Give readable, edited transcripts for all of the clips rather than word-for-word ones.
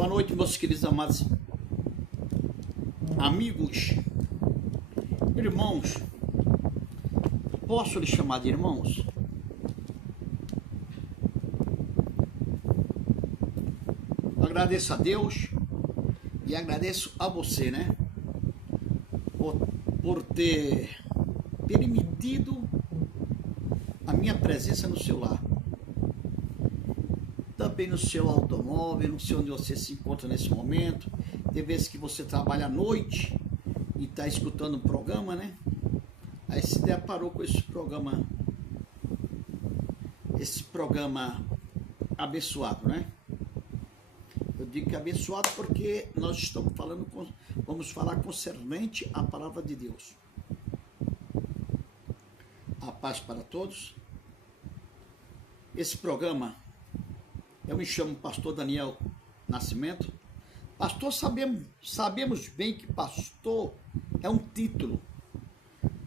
Boa noite, meus queridos amados amigos, irmãos. Posso lhe chamar de irmãos? Eu agradeço a Deus e agradeço a você, né? Por ter permitido a minha presença no seu lar. Também no seu automóvel, não sei onde você se encontra nesse momento. Tem vezes que você trabalha à noite e está escutando um programa, né? Aí se deparou com esse programa abençoado, né? Eu digo que é abençoado porque nós estamos vamos falar concernente à palavra de Deus. A paz para todos. Esse programa, eu me chamo Pastor Daniel Nascimento. Pastor, sabemos bem que pastor é um título,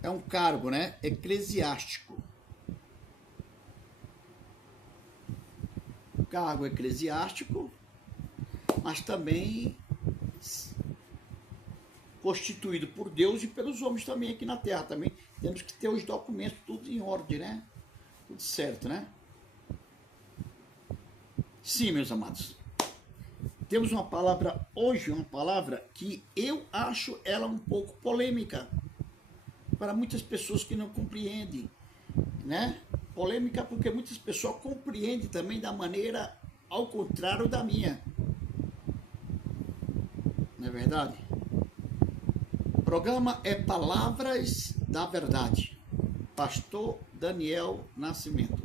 é um cargo, né? Eclesiástico. Cargo eclesiástico, mas também constituído por Deus e pelos homens também aqui na terra. Também temos que ter os documentos tudo em ordem, né? Tudo certo, né? Sim, meus amados. Temos uma palavra hoje, uma palavra que eu acho ela um pouco polêmica para muitas pessoas que não compreendem, né? Polêmica porque muitas pessoas compreendem também da maneira ao contrário da minha. Não é verdade? O programa é Palavras da Verdade. Pastor Daniel Nascimento.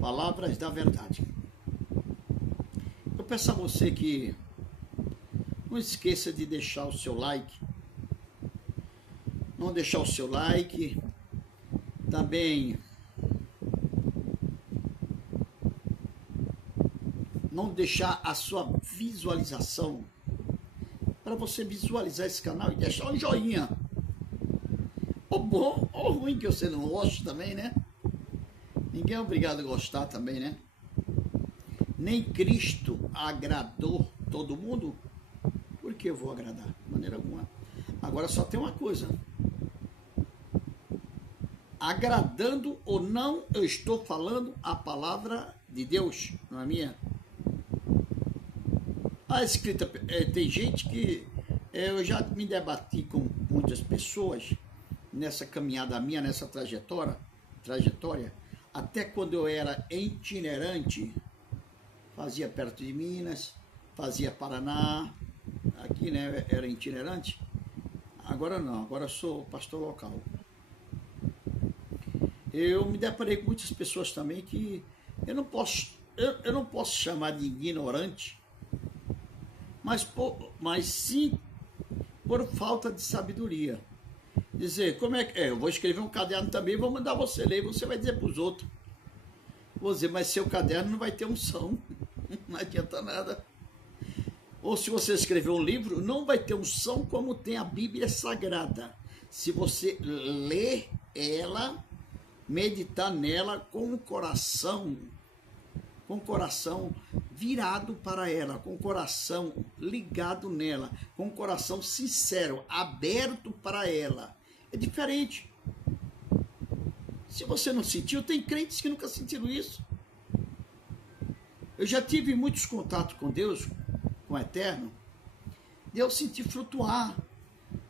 Palavras da Verdade. Eu peço a você que não esqueça de deixar o seu like. Não deixar o seu like. Também não deixar a sua visualização. Para você visualizar esse canal e deixar um joinha. Ou bom ou ruim que você não goste também, né? Ninguém é obrigado a gostar também, né? Nem Cristo agradou todo mundo. Por que eu vou agradar? De maneira alguma. Agora só tem uma coisa. Agradando ou não, eu estou falando a palavra de Deus, não é minha? A escrita, tem gente que eu já me debati com muitas pessoas nessa caminhada minha, nessa trajetória, até quando eu era itinerante, fazia perto de Minas, fazia Paraná, aqui, né, era itinerante. Agora não, agora eu sou pastor local. Eu me deparei com muitas pessoas também que eu não posso chamar de ignorante, mas sim por falta de sabedoria. Dizer, como é que é? Eu vou escrever um caderno também, vou mandar você ler, e você vai dizer para os outros. Vou dizer, mas seu caderno não vai ter unção, não adianta nada. Ou se você escrever um livro, não vai ter unção como tem a Bíblia Sagrada. Se você ler ela, meditar nela com o coração virado para ela, com o coração ligado nela, com o coração sincero, aberto para ela. É diferente. Se você não sentiu, tem crentes que nunca sentiram isso. Eu já tive muitos contatos com Deus, com o Eterno, de eu sentir flutuar,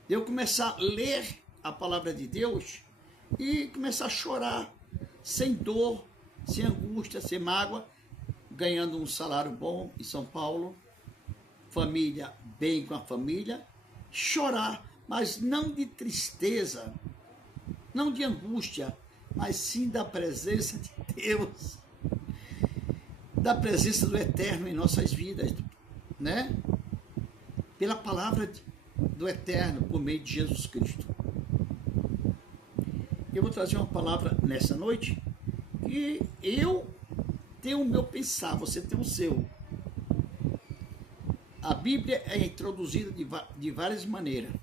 de eu começar a ler a palavra de Deus e começar a chorar, sem dor, sem angústia, sem mágoa, ganhando um salário bom em São Paulo, família, bem com a família, chorar, mas não de tristeza, não de angústia, mas sim da presença de Deus, da presença do Eterno em nossas vidas, né? Pela palavra do Eterno, por meio de Jesus Cristo. Eu vou trazer uma palavra nessa noite que eu tenho o meu pensar, você tem o seu. A Bíblia é introduzida de várias maneiras.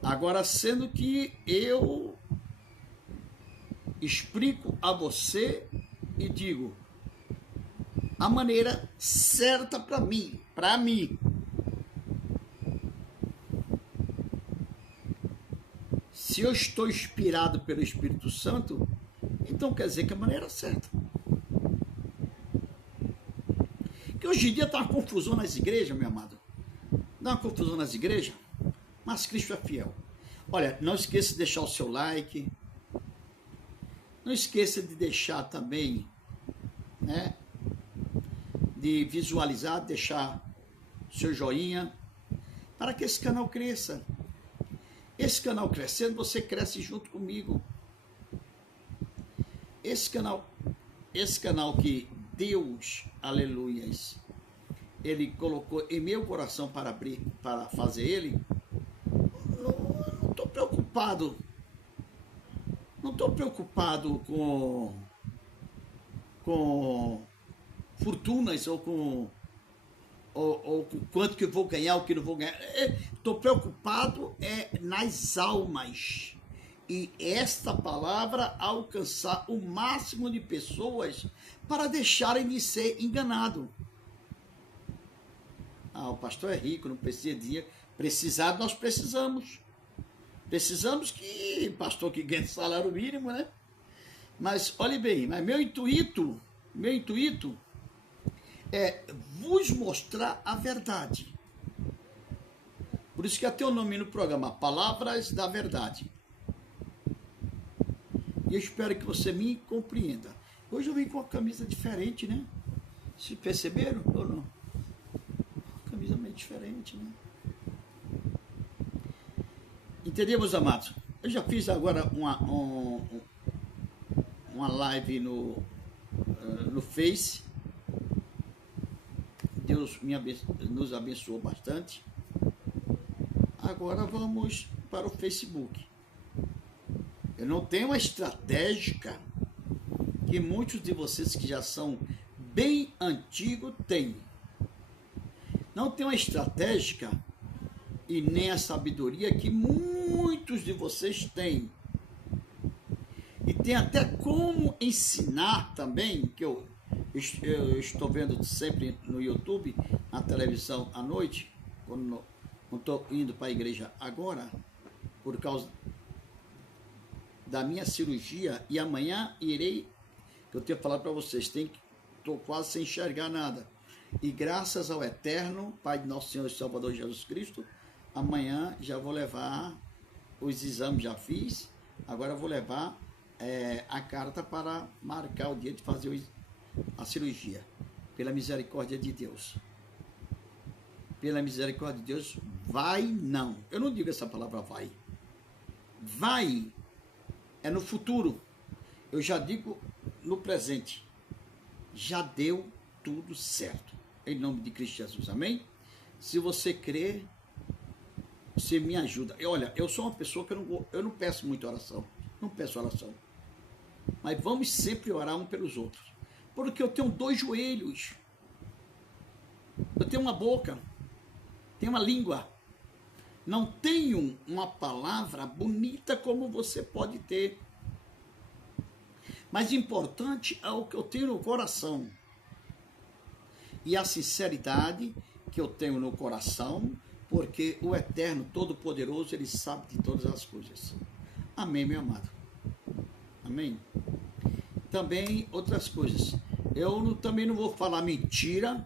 Agora, sendo que eu explico a você e digo, a maneira certa para mim, para mim. Se eu estou inspirado pelo Espírito Santo, então quer dizer que é a maneira certa. Que hoje em dia está uma confusão nas igrejas, meu amado. Dá uma confusão nas igrejas, mas Cristo é fiel. Olha, não esqueça de deixar o seu like. Não esqueça de deixar também, né? De visualizar, deixar seu joinha, para que esse canal cresça. Esse canal crescendo, você cresce junto comigo. Esse canal que Deus, aleluias, Ele colocou em meu coração para abrir, para fazer ele, não estou preocupado. Não estou preocupado com fortunas ou com quanto que eu vou ganhar, o que não vou ganhar. Estou preocupado nas almas. E esta palavra alcançar o máximo de pessoas para deixarem de ser enganados. O pastor é rico, não precisa de dinheiro. Precisar, nós precisamos. Precisamos que pastor que ganhe salário mínimo, né? Mas, olhe bem, mas meu intuito é vos mostrar a verdade. Por isso que até o nome no programa, Palavras da Verdade. E eu espero que você me compreenda. Hoje eu vim com uma camisa diferente, né? Se perceberam ou não? Uma camisa meio diferente, né? Entendeu, meus amados? Eu já fiz agora uma live no Face. Deus nos abençoou bastante. Agora vamos para o Facebook. Eu não tenho uma estratégica que muitos de vocês que já são bem antigos têm. Não tem uma estratégica e nem a sabedoria que muitos de vocês têm. E tem até como ensinar também, que eu estou vendo sempre no YouTube, na televisão à noite, quando não estou indo para a igreja agora, por causa da minha cirurgia, e amanhã irei, que eu tenho falado para vocês, estou quase sem enxergar nada. E graças ao Eterno, Pai de nosso Senhor e Salvador Jesus Cristo, amanhã já vou levar os exames, já fiz, agora eu vou levar a carta para marcar o dia de fazer a cirurgia, pela misericórdia de Deus. Pela misericórdia de Deus, vai não. Eu não digo essa palavra vai. Vai é no futuro. Eu já digo no presente. Já deu tudo certo. Em nome de Cristo Jesus, amém? Se você crer, você me ajuda. Olha, eu sou uma pessoa que eu não peço muita oração. Não peço oração. Mas vamos sempre orar um pelos outros. Porque eu tenho 2 joelhos. Eu tenho uma boca. Tenho uma língua. Não tenho uma palavra bonita como você pode ter. Mas importante é o que eu tenho no coração. E a sinceridade que eu tenho no coração, porque o Eterno Todo-Poderoso, Ele sabe de todas as coisas. Amém, meu amado? Amém? Também outras coisas. Eu também não vou falar mentira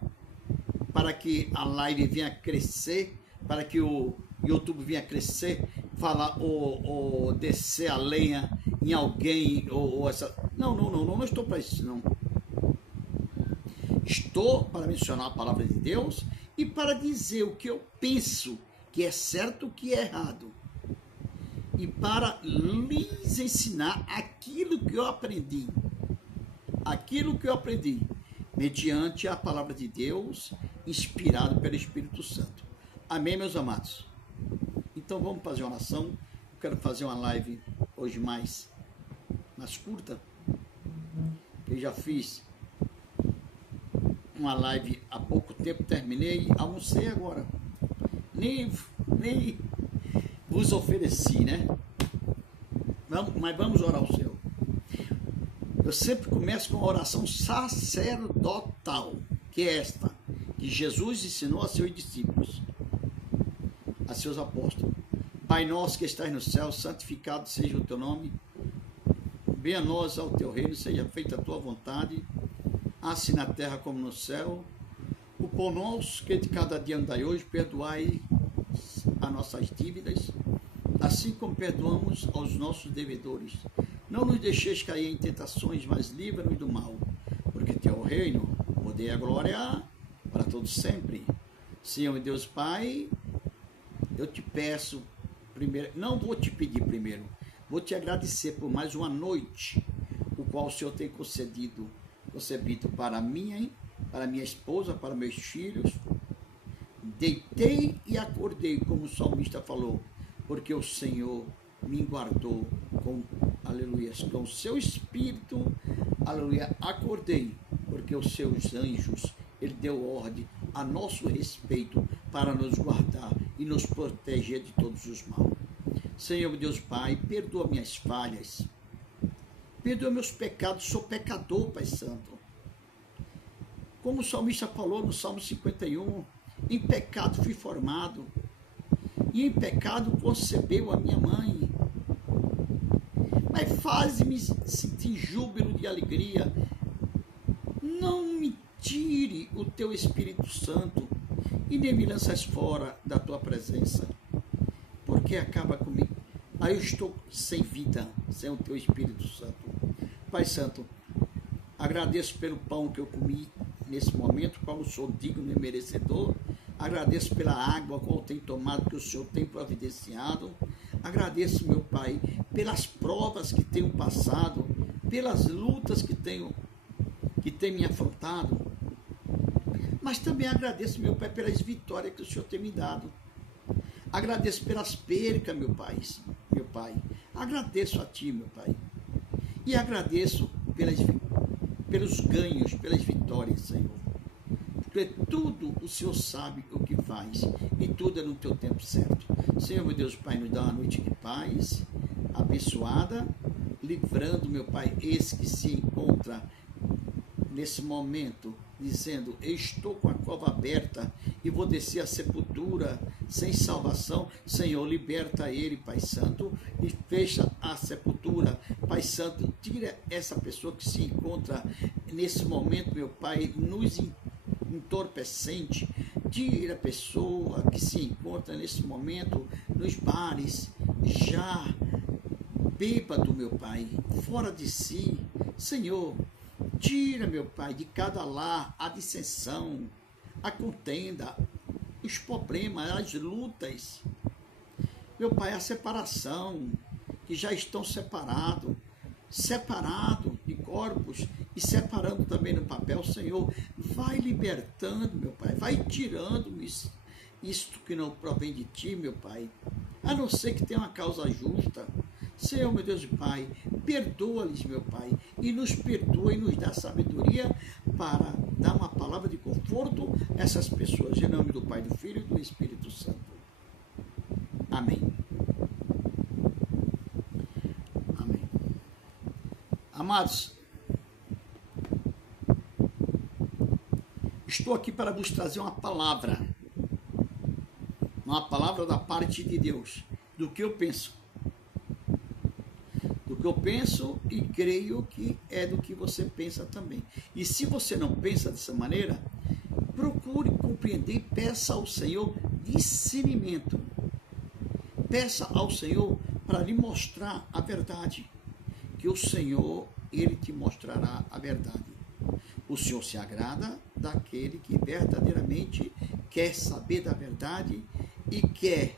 para que a live venha crescer, para que o YouTube venha crescer, falar ou descer a lenha em alguém, ou essa... Não estou para isso, não. Estou para mencionar a palavra de Deus e para dizer o que eu penso que é certo, o que é errado. E para lhes ensinar aquilo que eu aprendi. Aquilo que eu aprendi, mediante a palavra de Deus, inspirado pelo Espírito Santo. Amém, meus amados? Então vamos fazer uma oração. Eu quero fazer uma live hoje mais curta. Eu já fiz uma live há pouco tempo, terminei, almocei agora. Nem vos ofereci, né? Mas vamos orar ao Senhor. Eu sempre começo com a oração sacerdotal, que é esta, que Jesus ensinou a seus discípulos, a seus apóstolos. Pai nosso que estás no céu, santificado seja o teu nome. Venha a nós ao teu reino, seja feita a tua vontade, assim na terra como no céu. O pão nosso, que de cada dia nos dai hoje, perdoai as nossas dívidas, assim como perdoamos aos nossos devedores. Não nos deixeis cair em tentações, mas livra-nos do mal, porque teu é o reino, o poder e a glória para todos sempre. Senhor Deus Pai, eu te peço primeiro, não vou te pedir primeiro, vou te agradecer por mais uma noite, o qual o Senhor tem concebido para minha esposa, para meus filhos. Deitei e acordei, como o salmista falou, porque o Senhor me guardou com, aleluia, com o seu espírito, aleluia, acordei, porque os seus anjos, ele deu ordem a nosso respeito para nos guardar e nos proteger de todos os mal. Senhor Deus Pai, perdoa minhas falhas, perdoa meus pecados, sou pecador, Pai Santo. Como o salmista falou no Salmo 51, em pecado fui formado, e em pecado concebeu a minha mãe. Mas faz-me sentir júbilo de alegria. Não me tire o teu Espírito Santo e nem me lanças fora da tua presença, porque acaba comigo. Aí eu estou sem vida, sem o teu Espírito Santo. Pai Santo, agradeço pelo pão que eu comi nesse momento, qual eu sou digno e merecedor. Agradeço pela água qual eu tenho tomado, que o Senhor tem providenciado. Agradeço, meu Pai, pelas provas que tenho passado, pelas lutas que tenho me afrontado. Mas também agradeço, meu Pai, pelas vitórias que o Senhor tem me dado. Agradeço pelas percas, meu Pai. Agradeço a Ti, meu Pai. E agradeço pelos ganhos, pelas vitórias, Senhor. Porque tudo o Senhor sabe o que faz, e tudo é no teu tempo certo. Senhor, meu Deus, Pai, nos dá uma noite de paz, abençoada, livrando, meu Pai, esse que se encontra nesse momento, dizendo, eu estou com a cova aberta e vou descer à sepultura sem salvação. Senhor, liberta ele, Pai Santo, e fecha a sepultura. Pai Santo, tira essa pessoa que se encontra nesse momento, meu Pai, nos entorpecente, tira a pessoa que se encontra nesse momento nos bares, já bêbado, meu Pai, fora de si. Senhor, tira, meu Pai, de cada lar a dissensão, a contenda, os problemas, as lutas. Meu Pai, a separação, que já estão separados de corpos e separando também no papel. Senhor, vai libertando, meu Pai, vai tirando isto que não provém de Ti, meu Pai, a não ser que tenha uma causa justa. Senhor, meu Deus e Pai, perdoa-lhes, meu Pai, e nos perdoa e nos dá sabedoria para dar uma palavra de conforto a essas pessoas. Em nome do Pai, do Filho e do Espírito Santo. Amém. Amém. Amados, estou aqui para vos trazer uma palavra da parte de Deus, do que eu penso. Eu penso e creio que é do que você pensa também. E se você não pensa dessa maneira, procure compreender e peça ao Senhor discernimento. Peça ao Senhor para lhe mostrar a verdade, que o Senhor, Ele te mostrará a verdade. O Senhor se agrada daquele que verdadeiramente quer saber da verdade e quer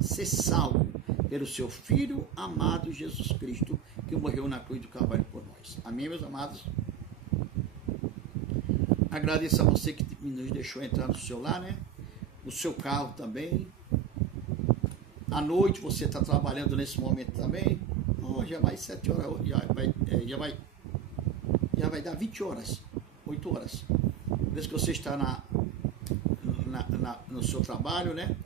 ser salvo pelo seu Filho amado Jesus Cristo, que morreu na cruz do Calvário por nós. Amém, meus amados? Agradeço a você que nos deixou entrar no seu lar, né? No seu carro também. À noite você está trabalhando nesse momento também. Oh, já vai 7 horas, já vai dar 20 horas, 8 horas. Por isso que você está no seu trabalho, né?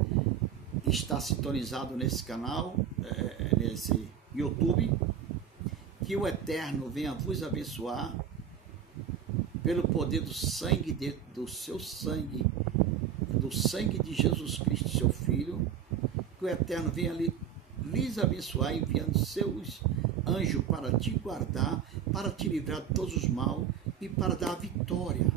Está sintonizado nesse canal, nesse YouTube, que o Eterno venha vos abençoar pelo poder do sangue, do seu sangue, do sangue de Jesus Cristo, seu Filho, que o Eterno venha lhes abençoar, enviando seus anjos para te guardar, para te livrar de todos os mal e para dar vitória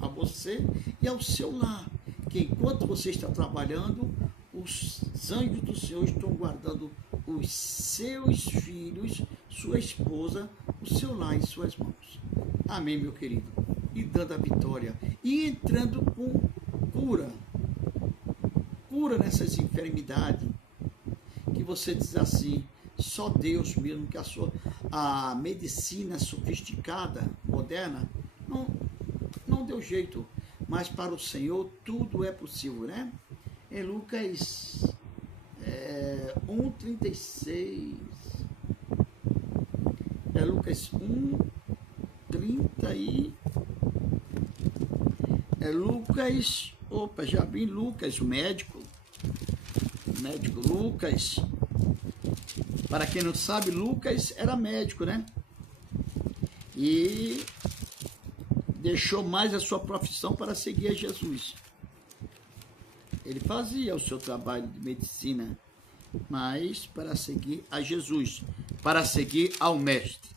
a você e ao seu lar. Que enquanto você está trabalhando, os anjos do Senhor estão guardando os seus filhos, sua esposa, o seu lar em suas mãos. Amém, meu querido? E dando a vitória e entrando com cura nessas enfermidades, que você diz assim, só Deus mesmo, que a medicina sofisticada, moderna, não deu jeito, mas para o Senhor tudo é possível, né? Em Lucas 1,36, Lucas 1,30 e Lucas, já vi Lucas, o médico Lucas. Para quem não sabe, Lucas era médico, né? E deixou mais a sua profissão para seguir a Jesus. Ele fazia o seu trabalho de medicina, mas para seguir a Jesus, para seguir ao Mestre.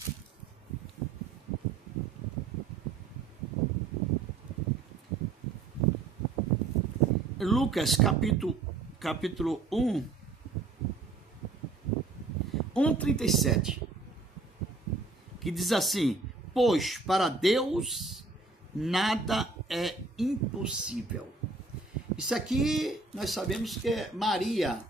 Lucas, capítulo 1, 1,37, que diz assim: pois para Deus nada é impossível. Isso aqui nós sabemos que é Maria,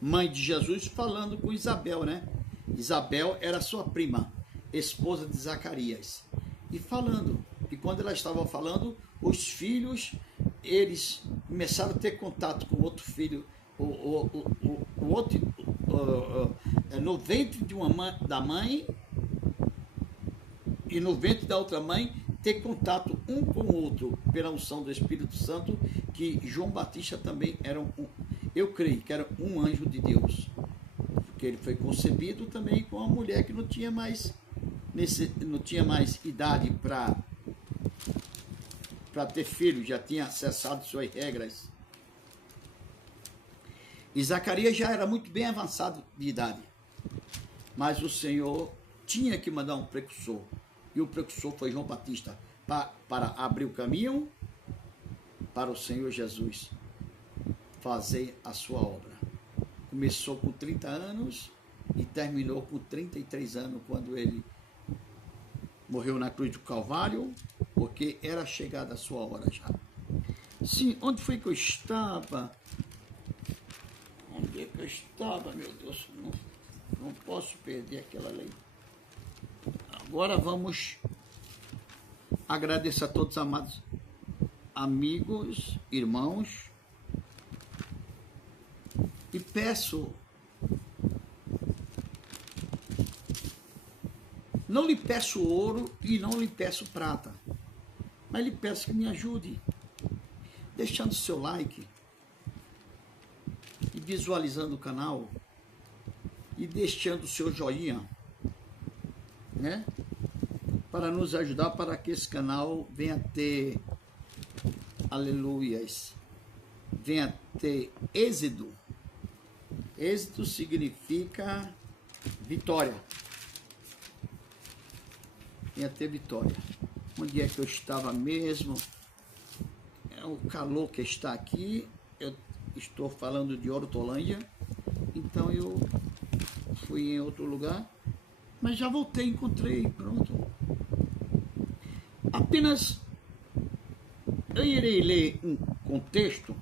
mãe de Jesus, falando com Isabel, né? Isabel era sua prima, esposa de Zacarias. E falando, e quando ela estava falando, os filhos, eles começaram a ter contato com outro filho, no ventre da mãe e no ventre da outra mãe, ter contato um com o outro pela unção do Espírito Santo, que João Batista também era eu creio que era um anjo de Deus, porque ele foi concebido também com uma mulher que não tinha mais idade para ter filho, já tinha cessado suas regras. E Zacarias já era muito bem avançado de idade, mas o Senhor tinha que mandar um precursor, e o precursor foi João Batista, para abrir o caminho para o Senhor Jesus fazer a sua obra. Começou com 30 anos e terminou com 33 anos, quando ele morreu na cruz do Calvário, porque era chegada a sua hora já. Sim, onde foi que eu estava? Onde é que eu estava, meu Deus? Não posso perder aquela lei. Agora vamos agradecer a todos, amados amigos, irmãos, e peço, não lhe peço ouro e não lhe peço prata, mas lhe peço que me ajude, deixando seu like, e visualizando o canal, e deixando o seu joinha, né? Para nos ajudar, para que esse canal venha ter, aleluias, venha ter êxito. Êxito significa vitória. Venha ter vitória. Onde é que eu estava mesmo? É o calor que está aqui. Eu estou falando de Hortolândia, então eu fui em outro lugar, mas já voltei, encontrei, pronto. Apenas eu irei ler um contexto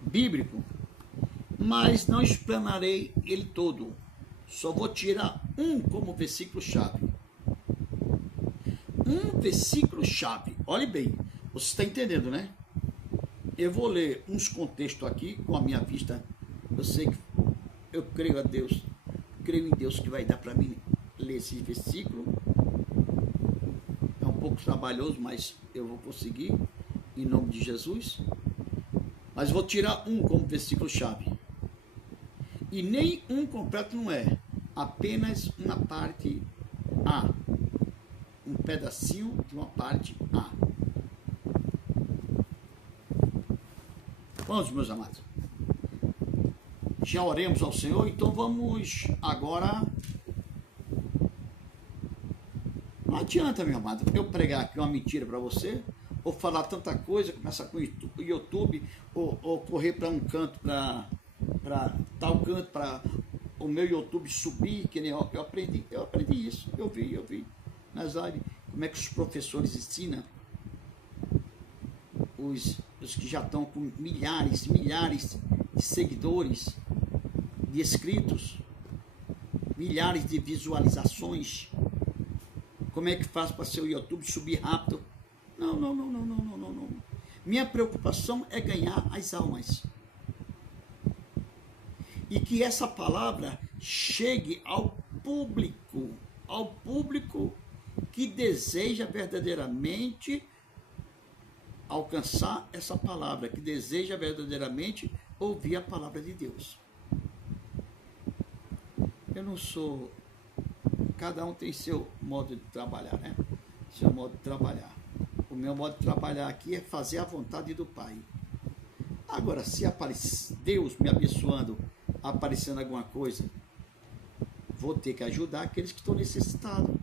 bíblico, mas não explanarei ele todo. Só vou tirar um como versículo-chave. Um versículo-chave. Olhe bem, você está entendendo, né? Eu vou ler uns contextos aqui com a minha vista. Eu sei que eu creio a Deus, creio em Deus que vai dar para mim ler esse versículo. É um pouco trabalhoso, mas eu vou conseguir, em nome de Jesus. Mas vou tirar um como versículo-chave. E nem um completo não é. Apenas uma parte A. Um pedacinho de uma parte A. Vamos, meus amados. Já oremos ao Senhor, então vamos agora. Não adianta, meu amado, eu pregar aqui uma mentira para você, ou falar tanta coisa, começar com o YouTube, ou correr para um canto, para tal canto, para o meu YouTube subir, que nem eu aprendi isso, eu vi nas lives, como é que os professores ensinam, os que já estão com milhares de seguidores, de inscritos, milhares de visualizações. Como é que faz para seu YouTube subir rápido? Não. Minha preocupação é ganhar as almas. E que essa palavra chegue ao público que deseja verdadeiramente alcançar essa palavra, que deseja verdadeiramente ouvir a palavra de Deus. Eu não sou... Cada um tem seu modo de trabalhar, né? Seu modo de trabalhar. O meu modo de trabalhar aqui é fazer a vontade do Pai. Agora, se aparecer Deus me abençoando, aparecendo alguma coisa, vou ter que ajudar aqueles que estão necessitados.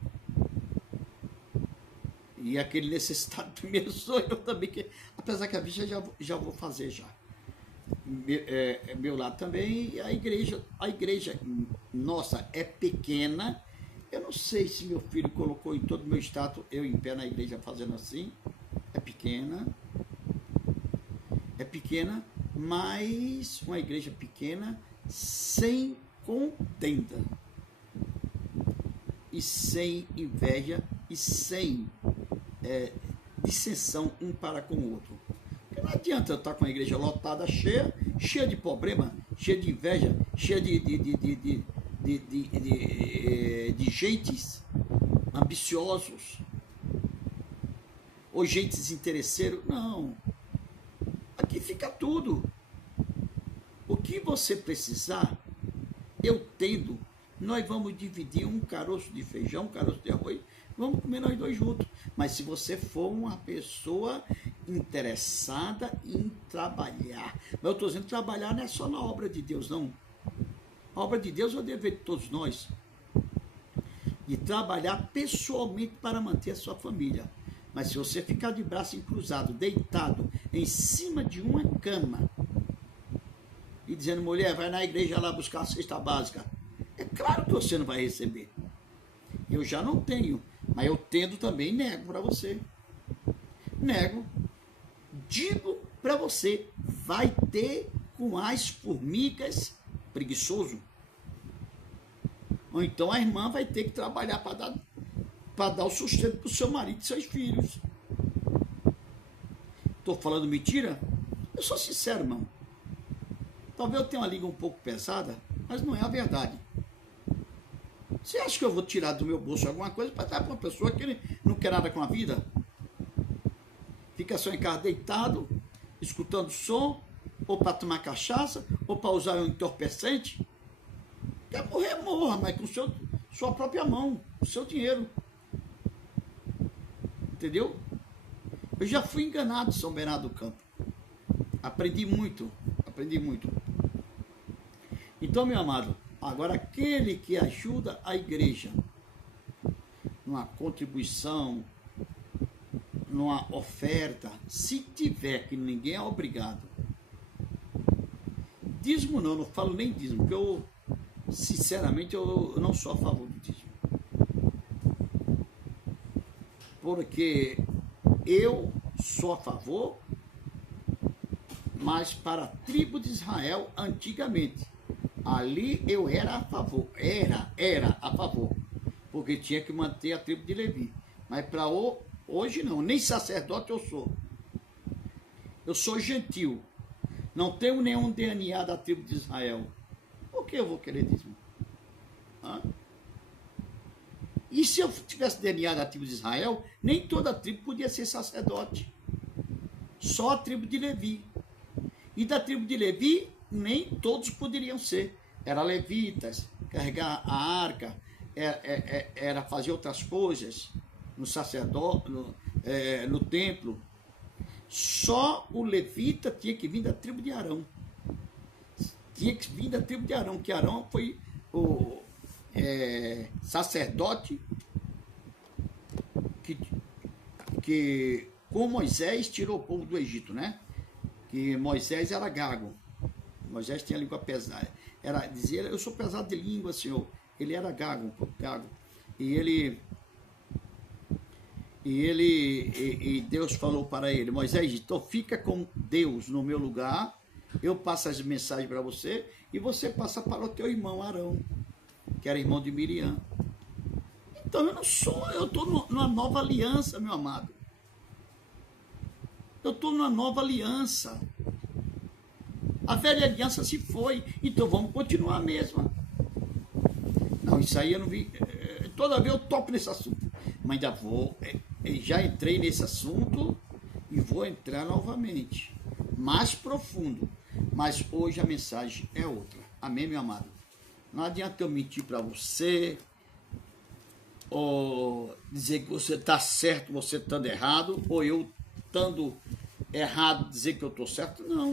E aquele necessitado primeiro sou eu também, que, apesar que a bicha já vou fazer já. Meu lado também, a igreja nossa é pequena. Eu não sei se meu filho colocou em todo o meu status, eu em pé na igreja fazendo assim. É pequena, mas uma igreja pequena, sem contenda, e sem inveja, e sem dissensão um para com o outro. Porque não adianta eu estar com a igreja lotada, cheia de problema, cheia de inveja, cheia de gentes ambiciosos, ou gentes interesseiros. Não. Aqui fica tudo. O que você precisar, eu tendo, nós vamos dividir um caroço de feijão, um caroço de arroz, vamos comer nós dois juntos. Mas se você for uma pessoa interessada em trabalhar, mas eu estou dizendo, trabalhar não é só na obra de Deus, não. A obra de Deus é o dever de todos nós, de trabalhar pessoalmente para manter a sua família. Mas se você ficar de braço cruzado, deitado em cima de uma cama, e dizendo, mulher, vai na igreja lá buscar a cesta básica, é claro que você não vai receber. Eu já não tenho, mas eu tendo também, nego para você. Nego. Digo para você, vai ter com as formigas preguiçoso. Ou então a irmã vai ter que trabalhar para dar o sustento para o seu marido e seus filhos. Estou falando mentira? Eu sou sincero, irmão. Talvez eu tenha uma língua um pouco pesada, mas não é a verdade. Você acha que eu vou tirar do meu bolso alguma coisa para dar para uma pessoa que não quer nada com a vida? Fica só em casa deitado, escutando som, ou para tomar cachaça, ou para usar um entorpecente. Quer morrer, morra, mas com sua própria mão, o seu dinheiro. Entendeu? Eu já fui enganado, São Bernardo do Campo. Aprendi muito. Então, meu amado, agora aquele que ajuda a igreja numa contribuição, numa oferta, se tiver, que ninguém é obrigado. Dízimo não falo nem dízimo, porque eu, sinceramente, eu não sou a favor do dízimo. Porque eu sou a favor, mas para a tribo de Israel, antigamente, ali eu era a favor, era a favor, porque tinha que manter a tribo de Levi. Mas para hoje não, nem sacerdote eu sou. Eu sou gentil. Não tenho nenhum DNA da tribo de Israel. Por que eu vou querer dízimo? E se eu tivesse DNA da tribo de Israel, nem toda a tribo podia ser sacerdote. Só a tribo de Levi. E da tribo de Levi, nem todos poderiam ser. Era levitas, carregar a arca, era fazer outras coisas no sacerdote, no templo. Só o levita tinha que vir da tribo de Arão. Tinha que vir da tribo de Arão, que Arão foi o sacerdote que com Moisés tirou o povo do Egito, né? Que Moisés era gago. Moisés tinha a língua pesada. Dizia, eu sou pesado de língua, Senhor. Ele era gago. E Deus falou para ele, Moisés, então fica com Deus no meu lugar, eu passo as mensagens para você, e você passa para o teu irmão Arão, que era irmão de Miriam. Então eu estou numa nova aliança, meu amado. Eu estou numa nova aliança. A velha aliança se foi, então vamos continuar a mesma. Não, isso aí eu não vi. Toda vez eu toco nesse assunto. Mas ainda vou. Já entrei nesse assunto e vou entrar novamente. Mais profundo. Mas hoje a mensagem é outra. Amém, meu amado? Não adianta eu mentir para você, ou dizer que você está certo, você estando errado, ou eu estando errado dizer que eu estou certo. Não.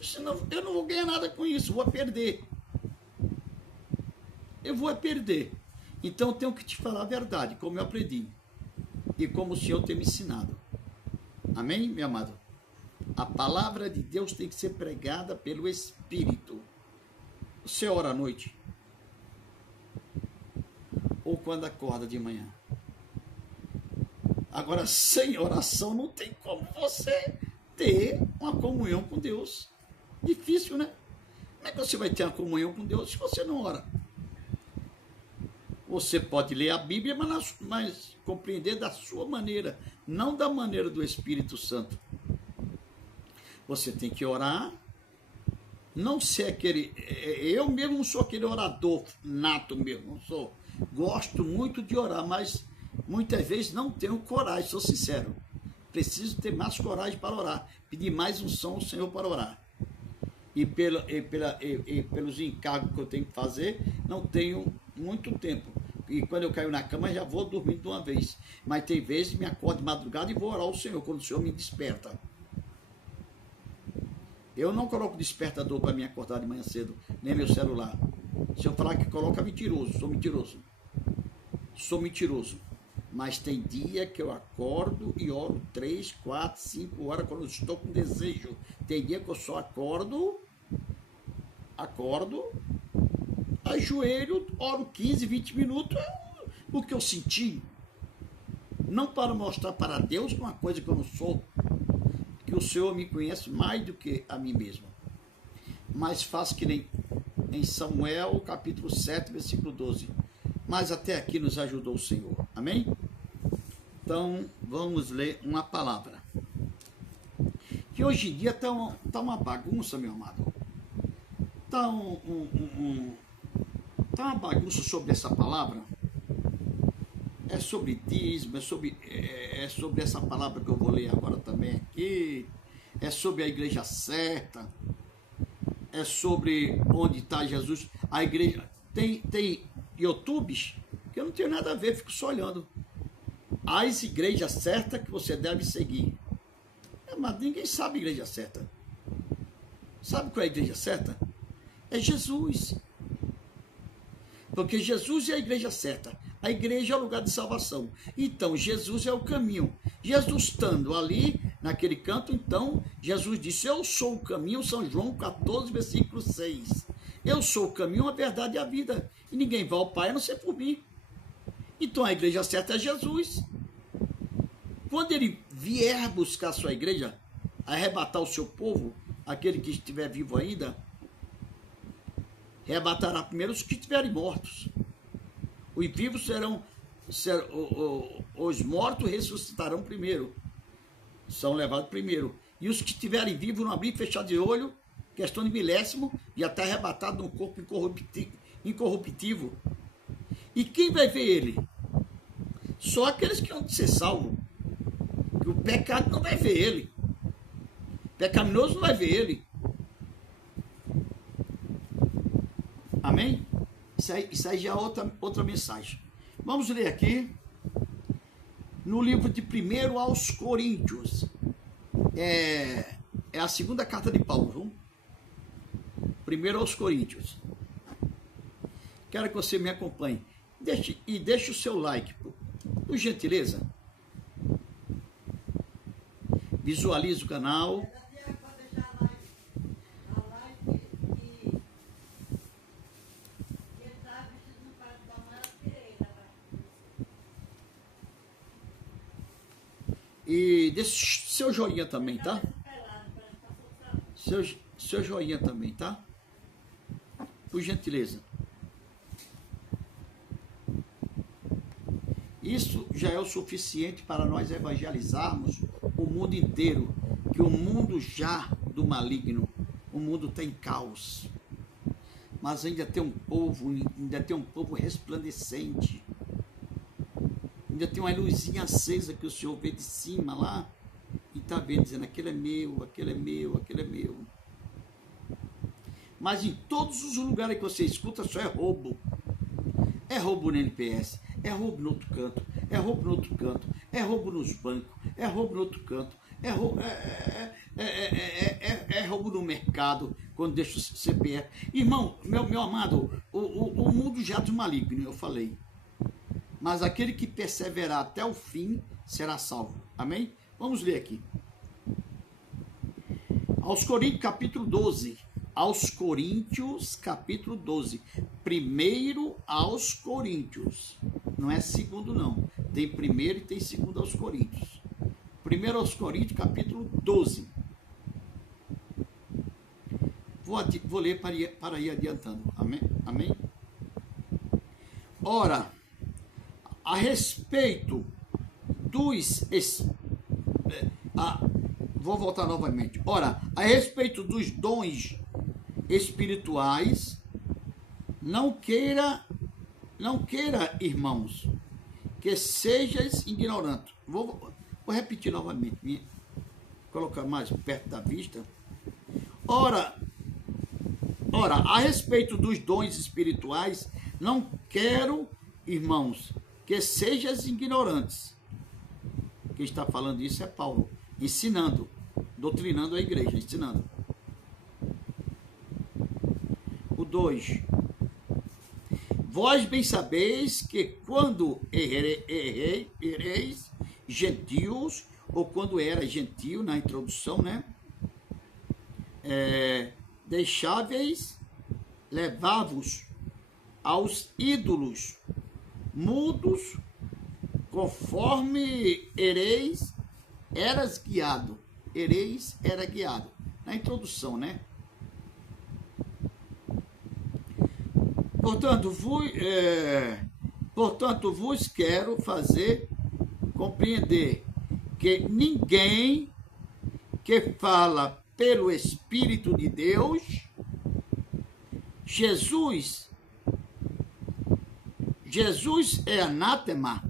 Senão, eu não vou ganhar nada com isso, vou perder. Eu vou perder. Então eu tenho que te falar a verdade, como eu aprendi. E como o Senhor tem me ensinado. Amém, meu amado? A palavra de Deus tem que ser pregada pelo Espírito. Você ora à noite? Ou quando acorda de manhã? Agora, sem oração não tem como você ter uma comunhão com Deus. Difícil, né? Como é que você vai ter uma comunhão com Deus se você não ora? Você pode ler a Bíblia, mas compreender da sua maneira, não da maneira do Espírito Santo. Você tem que orar, não ser aquele... Eu mesmo não sou aquele orador nato mesmo, não sou. Gosto muito de orar, mas muitas vezes não tenho coragem, sou sincero. Preciso ter mais coragem para orar, pedir mais unção ao Senhor para orar. E pelos encargos que eu tenho que fazer, não tenho muito tempo. E quando eu caio na cama, já vou dormindo de uma vez. Mas tem vezes que me acordo de madrugada e vou orar ao Senhor, quando o Senhor me desperta. Eu não coloco despertador para me acordar de manhã cedo, nem meu celular. Se eu falar que coloca, é mentiroso, sou mentiroso. Sou mentiroso. Mas tem dia que eu acordo e oro 3, 4, 5 horas quando eu estou com desejo. Tem dia que eu só acordo, ajoelho, oro 15, 20 minutos, o que eu senti. Não para mostrar para Deus uma coisa que eu não sou, que o Senhor me conhece mais do que a mim mesmo. Mas faço que nem em Samuel, capítulo 7, versículo 12. Mas até aqui nos ajudou o Senhor. Amém? Então, vamos ler uma palavra. Que hoje em dia está uma bagunça, meu amado. Está uma bagunça sobre essa palavra. É sobre dízimo, é sobre essa palavra que eu vou ler agora também aqui. É sobre a igreja certa. É sobre onde está Jesus. A igreja... Tem YouTubes que eu não tenho nada a ver, fico só olhando. As igrejas certas que você deve seguir. Mas ninguém sabe a igreja certa. Sabe qual é a igreja certa? É Jesus. Porque Jesus é a igreja certa. A igreja é o lugar de salvação. Então, Jesus é o caminho. Jesus estando ali, naquele canto, então, Jesus disse, eu sou o caminho, São João 14, versículo 6. Eu sou o caminho, a verdade e a vida. E ninguém vai ao Pai a não ser por mim. Então, a igreja certa é Jesus. Quando ele vier buscar a sua igreja, arrebatar o seu povo, aquele que estiver vivo ainda, arrebatará primeiro os que estiverem mortos. Os vivos os mortos ressuscitarão primeiro. São levados primeiro. E os que estiverem vivos, não abrir e fechar de olho, questão de milésimo, já está arrebatado num corpo incorruptível. E quem vai ver ele? Só aqueles que vão ser salvos. Que o pecado não vai ver ele. O pecaminoso não vai ver ele. Amém? Isso aí já é outra mensagem. Vamos ler aqui no livro de 1 aos Coríntios. É a segunda carta de Paulo, viu? 1 aos Coríntios. Quero que você me acompanhe. Deixe o seu like, por gentileza. Visualize o canal. E deixe seu joinha também, tá? Seu joinha também, tá? Por gentileza. Isso já é o suficiente para nós evangelizarmos o mundo inteiro, que o mundo já do maligno, o mundo tem caos. Mas ainda tem um povo resplandecente. Ainda tem uma luzinha acesa que o Senhor vê de cima lá e está vendo, dizendo, aquele é meu, aquele é meu, aquele é meu. Mas em todos os lugares que você escuta só é roubo. É roubo no NPS, é roubo no outro canto, é roubo no outro canto, é roubo nos bancos, é roubo no outro canto, é roubo no mercado, quando deixa o CPF. Irmão, meu amado, o mundo já do maligno, eu falei. Mas aquele que perseverar até o fim será salvo. Amém? Vamos ler aqui. Aos Coríntios, capítulo 12. Aos Coríntios, capítulo 12. Primeiro aos Coríntios. Não é segundo, não. Tem primeiro e tem segundo aos Coríntios. Primeiro aos Coríntios, capítulo 12. Vou ler para ir adiantando. Amém? Amém? Ora, a respeito dos... vou voltar novamente. Ora, a respeito dos dons espirituais, não queira, irmãos, que sejais ignorantes. Vou repetir novamente, colocar mais perto da vista. Ora, a respeito dos dons espirituais, não quero, irmãos, que sejais ignorantes. Quem está falando isso é Paulo, ensinando, doutrinando a igreja, ensinando. O 2. Vós bem sabeis que quando ereis gentios, ou quando era gentio, na introdução, né? Deixáveis, levavos aos ídolos mudos, conforme eras guiado. Ereis era guiado. Na introdução, né? Portanto, vos quero fazer compreender que ninguém que fala pelo Espírito de Deus, Jesus é anátema,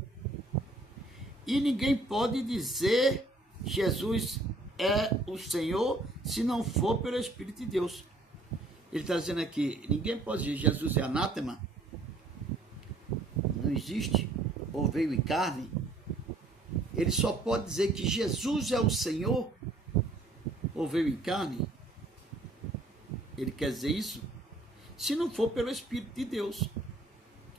e ninguém pode dizer Jesus é o Senhor se não for pelo Espírito de Deus. Ele está dizendo aqui, ninguém pode dizer Jesus é anátema, não existe, ou veio em carne. Ele só pode dizer que Jesus é o Senhor, ou veio em carne. Ele quer dizer isso se não for pelo Espírito de Deus.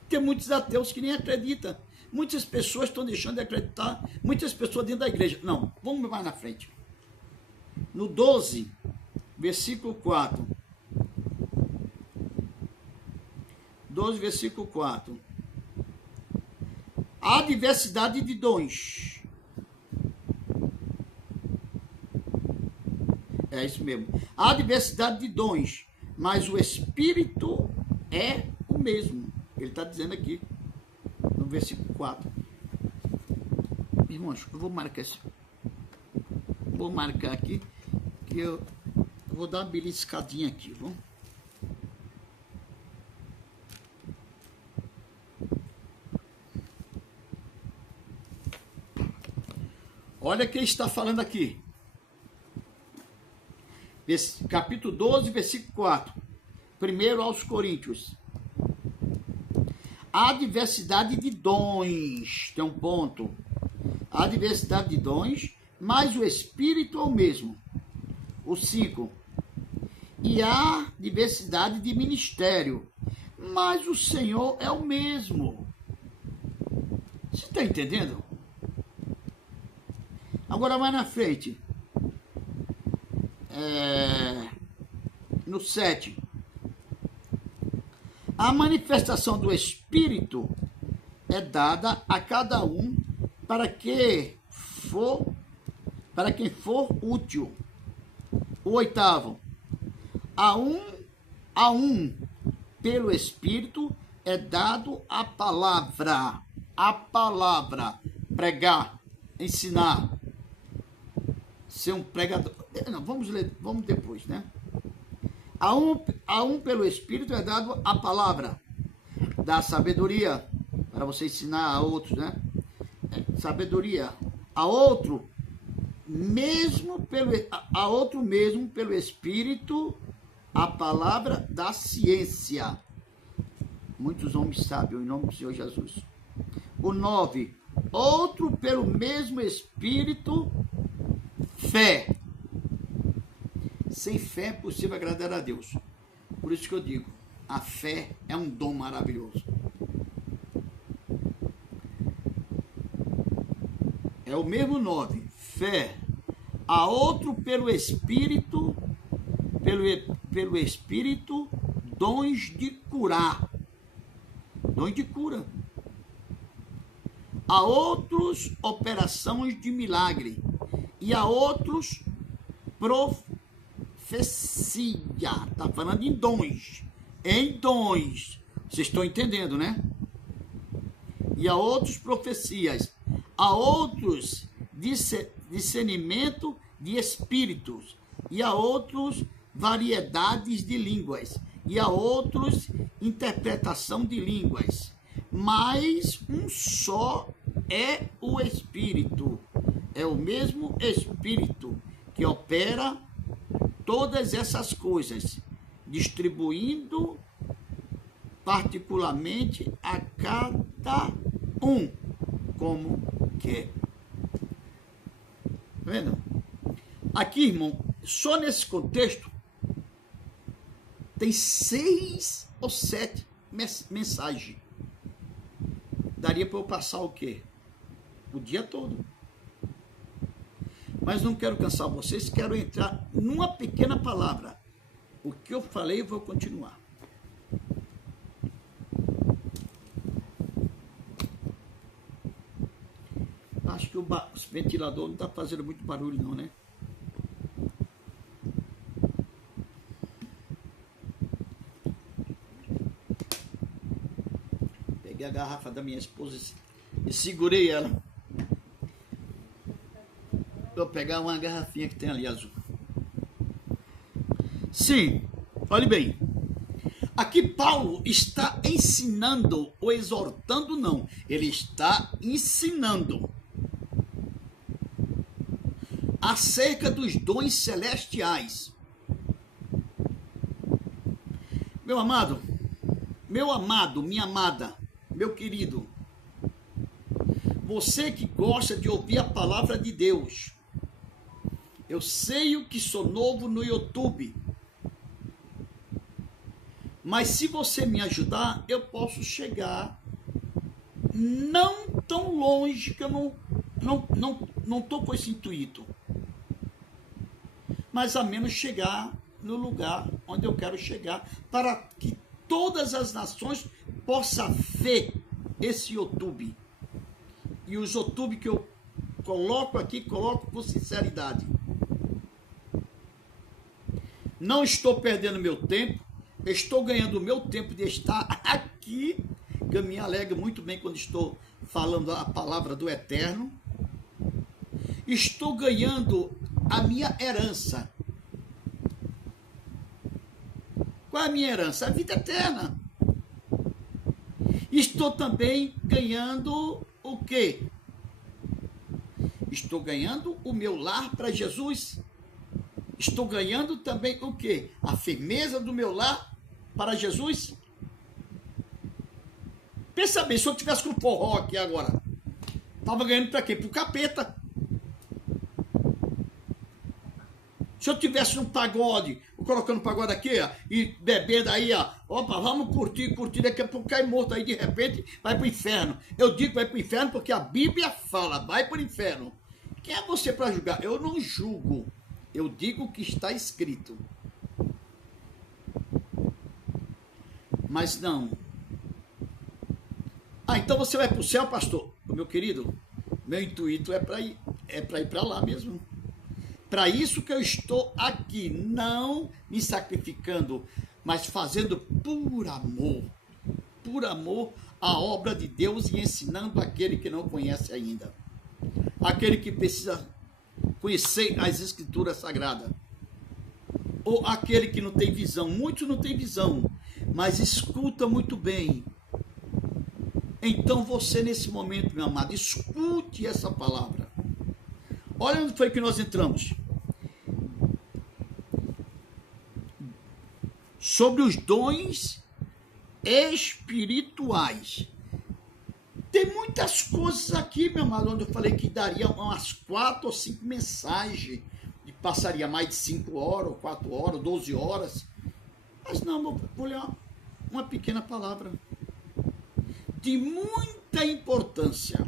Tem muitos ateus que nem acreditam. Muitas pessoas estão deixando de acreditar. Muitas pessoas dentro da igreja. Não, vamos mais na frente. No 12, versículo 4. 12, versículo 4. Há diversidade de dons. É isso mesmo. Há diversidade de dons, mas o Espírito é o mesmo. Ele está dizendo aqui, no versículo 4. Irmãos, eu vou marcar isso. Vou marcar aqui, que eu vou dar uma beliscadinha aqui, vamos? Olha quem está falando aqui. Capítulo 12, versículo 4. Primeiro aos Coríntios. há diversidade de dons, tem um ponto. Há diversidade de dons, mas o Espírito é o mesmo. O 5. E há diversidade de ministério, mas o Senhor é o mesmo. Você está entendendo? Agora vai na frente. No 7. A manifestação do Espírito é dada a cada um para quem for útil. O 8. A um pelo Espírito é dado a palavra, pregar, ensinar, ser um pregador. Não, vamos ler, vamos depois, né? A um pelo Espírito é dado a palavra da sabedoria, para você ensinar a outros, né? Sabedoria. A outro mesmo pelo Espírito, a palavra da ciência. Muitos homens sábios, em nome do Senhor Jesus. O 9. Outro pelo mesmo Espírito, fé. Sem fé é possível agradar a Deus. Por isso que eu digo, a fé é um dom maravilhoso. É o mesmo 9. Fé. A outro pelo Espírito, pelo Espírito, dons de curar. Dons de cura. A outros, operações de milagre. E a outros, profecia. Está falando em dons. Em dons. Vocês estão entendendo, né? E a outros, profecias. A outros, discernimento de espíritos. E a outros, variedades de línguas. E a outros, interpretação de línguas. Mas um só é o Espírito. É o mesmo Espírito que opera todas essas coisas, distribuindo particularmente a cada um como quer. Tá vendo? Aqui, irmão, só nesse contexto, tem 6 ou 7 mensagens. Daria para eu passar o quê? O dia todo. Mas não quero cansar vocês, quero entrar numa pequena palavra. O que eu falei, eu vou continuar. Acho que o ventilador não está fazendo muito barulho não, né? Peguei a garrafa da minha esposa e segurei ela. Vou pegar uma garrafinha que tem ali azul. Sim, olhe bem. Aqui Paulo está ensinando, ou exortando não. Ele está ensinando acerca dos dons celestiais. Meu amado, minha amada, meu querido, você que gosta de ouvir a palavra de Deus, eu sei que sou novo no YouTube, mas se você me ajudar, eu posso chegar não tão longe, que eu não estou com esse intuito, mas a menos chegar no lugar onde eu quero chegar, para que todas as nações possam ver esse YouTube. E os YouTube que eu coloco aqui, coloco com sinceridade. Não estou perdendo meu tempo, estou ganhando o meu tempo de estar aqui, que eu me alegro muito bem quando estou falando a palavra do Eterno. Estou ganhando a minha herança. Qual é a minha herança? A vida eterna. Estou também ganhando o quê? Estou ganhando o meu lar para Jesus. Estou ganhando também o quê? A firmeza do meu lar para Jesus. Pensa bem, se eu tivesse com forró aqui agora, tava ganhando para quê? Pro capeta. Se eu tivesse um pagode, colocando pagode aqui, ó, e bebendo aí, ó, opa, vamos curtir, daqui a pouco cai morto aí, de repente vai pro inferno. Eu digo vai pro inferno porque a Bíblia fala, vai pro inferno. Quem é você para julgar? Eu não julgo, eu digo o que está escrito. Mas não. Ah, então você vai pro céu, pastor? Meu querido, meu intuito é para ir para lá mesmo. Para isso que eu estou aqui, não me sacrificando, mas fazendo por amor à obra de Deus e ensinando aquele que não conhece ainda, aquele que precisa conhecer as Escrituras Sagradas, ou aquele que não tem visão. Muitos não têm visão, mas escuta muito bem. Então você nesse momento, meu amado, escute essa palavra. Olha onde foi que nós entramos. Sobre os dons espirituais. Tem muitas coisas aqui, meu amado, onde eu falei que daria umas 4 ou 5 mensagens. E passaria mais de 5 horas, ou 4 horas, 12 horas. Mas não, vou ler uma pequena palavra. De muita importância.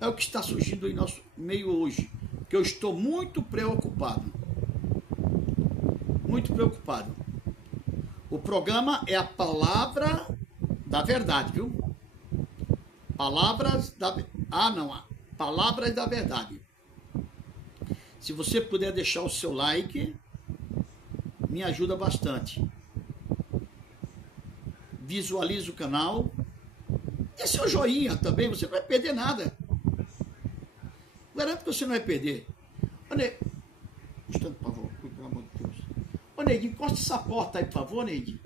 É o que está surgindo em nosso meio hoje. Que eu estou muito preocupado. Muito preocupado. O programa é a palavra da verdade, viu? Palavras da verdade. Se você puder deixar o seu like, me ajuda bastante. Visualize o canal. Dê seu joinha também, você não vai perder nada. Garanto que você não vai perder. Olha, por favor, pelo amor de Deus. Ô, Neide, encosta essa porta aí, por favor, Neide.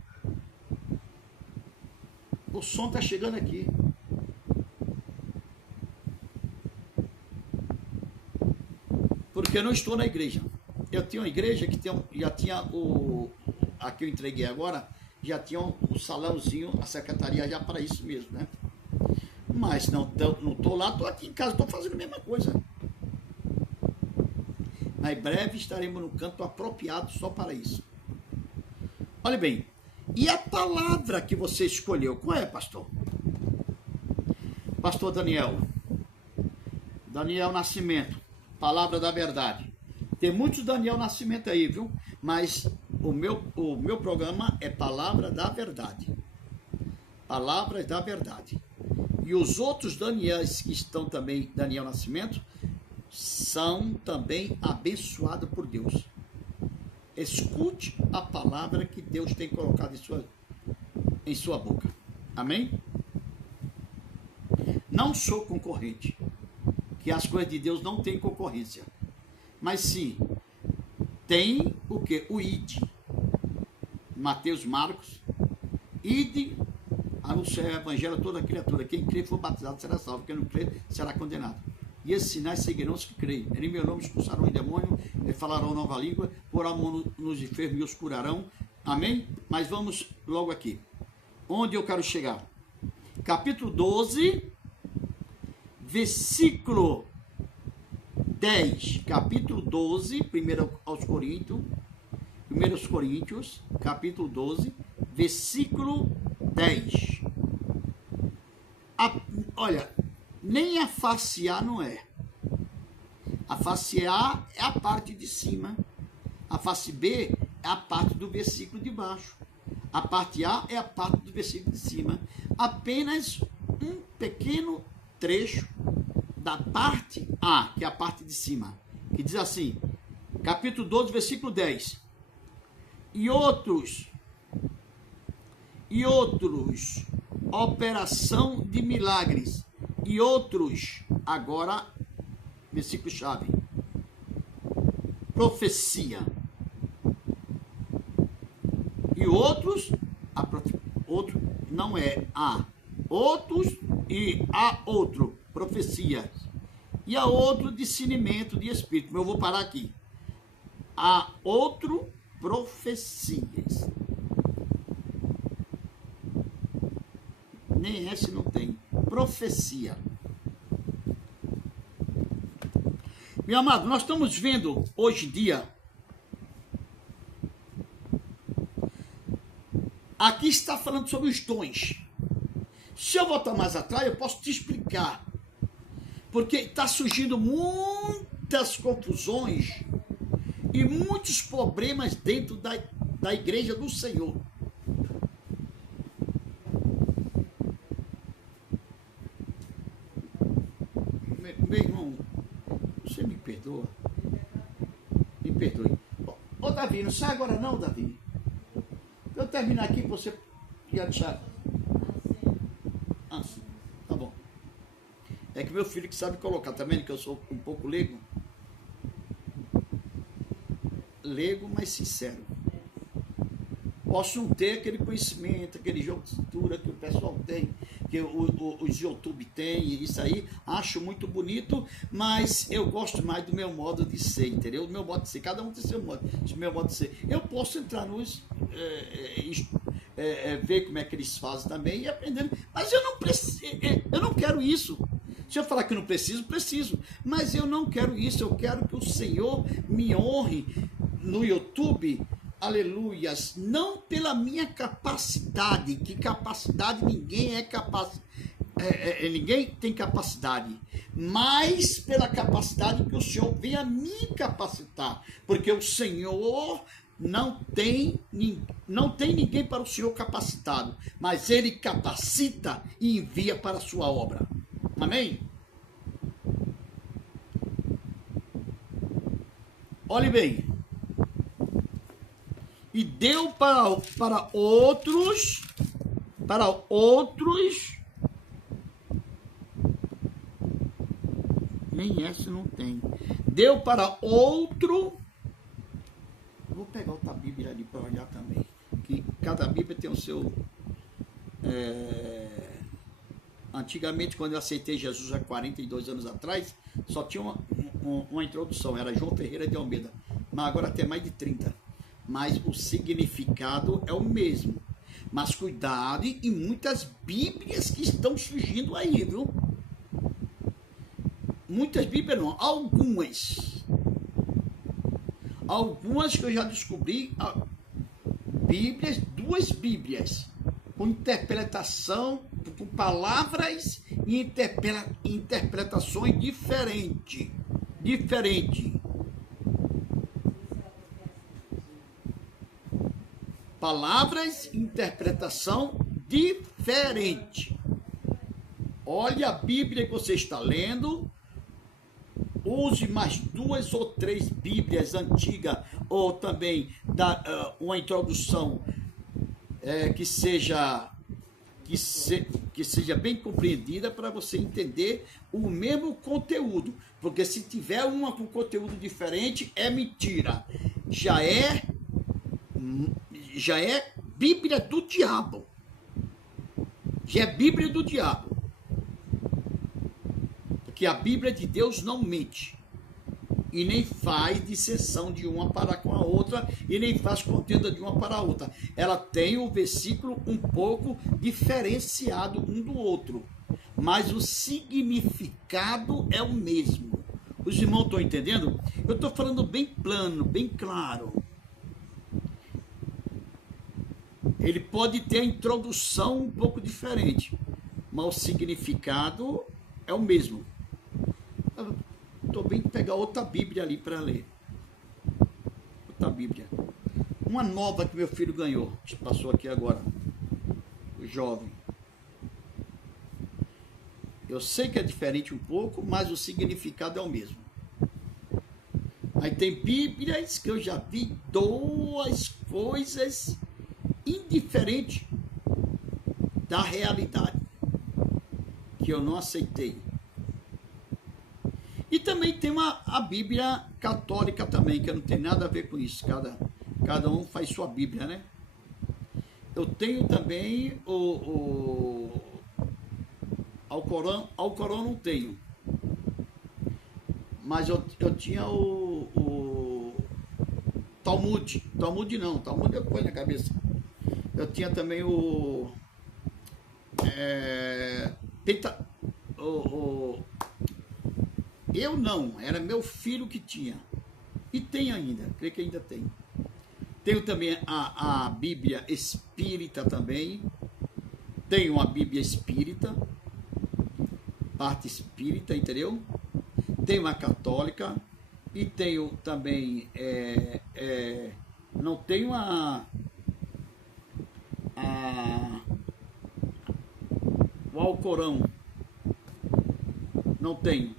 O som tá chegando aqui. Porque eu não estou na igreja. Eu tinha uma igreja que já tinha a que eu entreguei agora, já tinha o salãozinho, a secretaria já para isso mesmo, né? Mas não estou lá, estou aqui em casa, estou fazendo a mesma coisa. Mas breve estaremos no canto apropriado só para isso. Olha bem, e a palavra que você escolheu, qual é, pastor? Pastor Daniel Nascimento, palavra da verdade. Tem muitos Daniel Nascimento aí, viu? Mas o meu programa é palavra da verdade. Palavras da verdade. E os outros Daniels que estão também, Daniel Nascimento, são também abençoados por Deus. Escute a palavra que Deus tem colocado em sua boca. Amém? Não sou concorrente, que as coisas de Deus não têm concorrência. Mas sim, tem o que? O ID. Mateus, Marcos. ID, anunciar o evangelho a toda criatura. Quem crê e for batizado será salvo. Quem não crê será condenado. E esses sinais seguirão os que creem. Em meu nome expulsarão o demônio, e falarão nova língua, porão nos enfermos e os curarão. Amém? Mas vamos logo aqui. Onde eu quero chegar? Capítulo 12, versículo 10. Capítulo 12, 1 Coríntios, capítulo 12, versículo 10. Olha, nem a face A não é. A face A é a parte de cima. A face B é a parte do versículo de baixo. A parte A é a parte do versículo de cima. Apenas um pequeno trecho da parte A, que é a parte de cima, que diz assim, capítulo 12, versículo 10. E outros, operação de milagres. E outros, agora, versículo chave, profecia. E outros, outro não é a, outros e a outro, profecia. E a outro, discernimento de espírito. Mas eu vou parar aqui. A outro, profecias. Nem S não tem. Profecia. Meu amado, nós estamos vendo hoje em dia, aqui está falando sobre os dons. Se eu voltar mais atrás, eu posso te explicar. Porque está surgindo muitas confusões e muitos problemas dentro da igreja do Senhor. Meu irmão, você me perdoa? Me perdoe. Ô Davi, não sai agora não, Davi. Eu terminar aqui, você ia deixar. Ah, sim. Tá bom. É que meu filho que sabe colocar, tá vendo que eu sou um pouco leigo? Leigo, mas sincero. Posso não ter aquele conhecimento, aquele jogo de cintura que o pessoal tem, que os YouTube tem, isso aí, acho muito bonito, mas eu gosto mais do meu modo de ser, entendeu? Do meu modo de ser, cada um tem seu modo, do meu modo de ser. Eu posso entrar nos, ver como é que eles fazem também e aprendendo, mas eu não preciso, eu não quero isso. Se eu falar que não preciso, preciso, mas eu não quero isso, eu quero que o Senhor me honre no YouTube, aleluias, não pela minha capacidade, que capacidade ninguém é capaz, ninguém tem capacidade, mas pela capacidade que o Senhor venha me capacitar, porque o Senhor não tem ninguém para o Senhor capacitado, mas Ele capacita e envia para a sua obra. Amém? Olhe bem. E deu para outros, nem essa não tem. Deu para outro, vou pegar outra Bíblia ali para olhar também, que cada Bíblia tem o seu, antigamente quando eu aceitei Jesus há 42 anos atrás, só tinha uma introdução, era João Ferreira de Almeida, mas agora tem mais de 30. Mas o significado é o mesmo. Mas cuidado em muitas Bíblias que estão surgindo aí, viu? Muitas Bíblias não, algumas. Algumas que eu já descobri, Bíblias, duas Bíblias, com interpretação, com palavras e interpretações diferentes. Palavras, interpretação diferente. Olha a Bíblia que você está lendo, use mais 2 ou 3 Bíblias antigas, ou também uma introdução que seja bem compreendida para você entender o mesmo conteúdo. Porque se tiver uma com conteúdo diferente, é mentira. Já é Bíblia do diabo. Já é Bíblia do diabo. Porque a Bíblia de Deus não mente. E nem faz dissensão de uma para com a outra. E nem faz contenda de uma para a outra. Ela tem o versículo um pouco diferenciado um do outro. Mas o significado é o mesmo. Os irmãos estão entendendo? Eu estou falando bem plano, bem claro. Ele pode ter a introdução um pouco diferente, mas o significado é o mesmo. Estou bem pegar outra Bíblia ali para ler. Outra Bíblia. Uma nova que meu filho ganhou, que passou aqui agora. O jovem. Eu sei que é diferente um pouco, mas o significado é o mesmo. Aí tem Bíblias que eu já vi 2 coisas indiferente da realidade, que eu não aceitei. E também tem a Bíblia católica também, que não tem nada a ver com isso, cada um faz sua Bíblia, né? Eu tenho também ao Corão não tenho, mas eu tinha o Talmud não, Talmud eu ponho na cabeça. Eu tinha também Eu não, era meu filho que tinha. E tem ainda, creio que ainda tem. Tenho também a Bíblia Espírita também. Tenho a Bíblia Espírita, parte espírita, entendeu? Tenho a católica e tenho também, não tenho o Alcorão. Não tenho.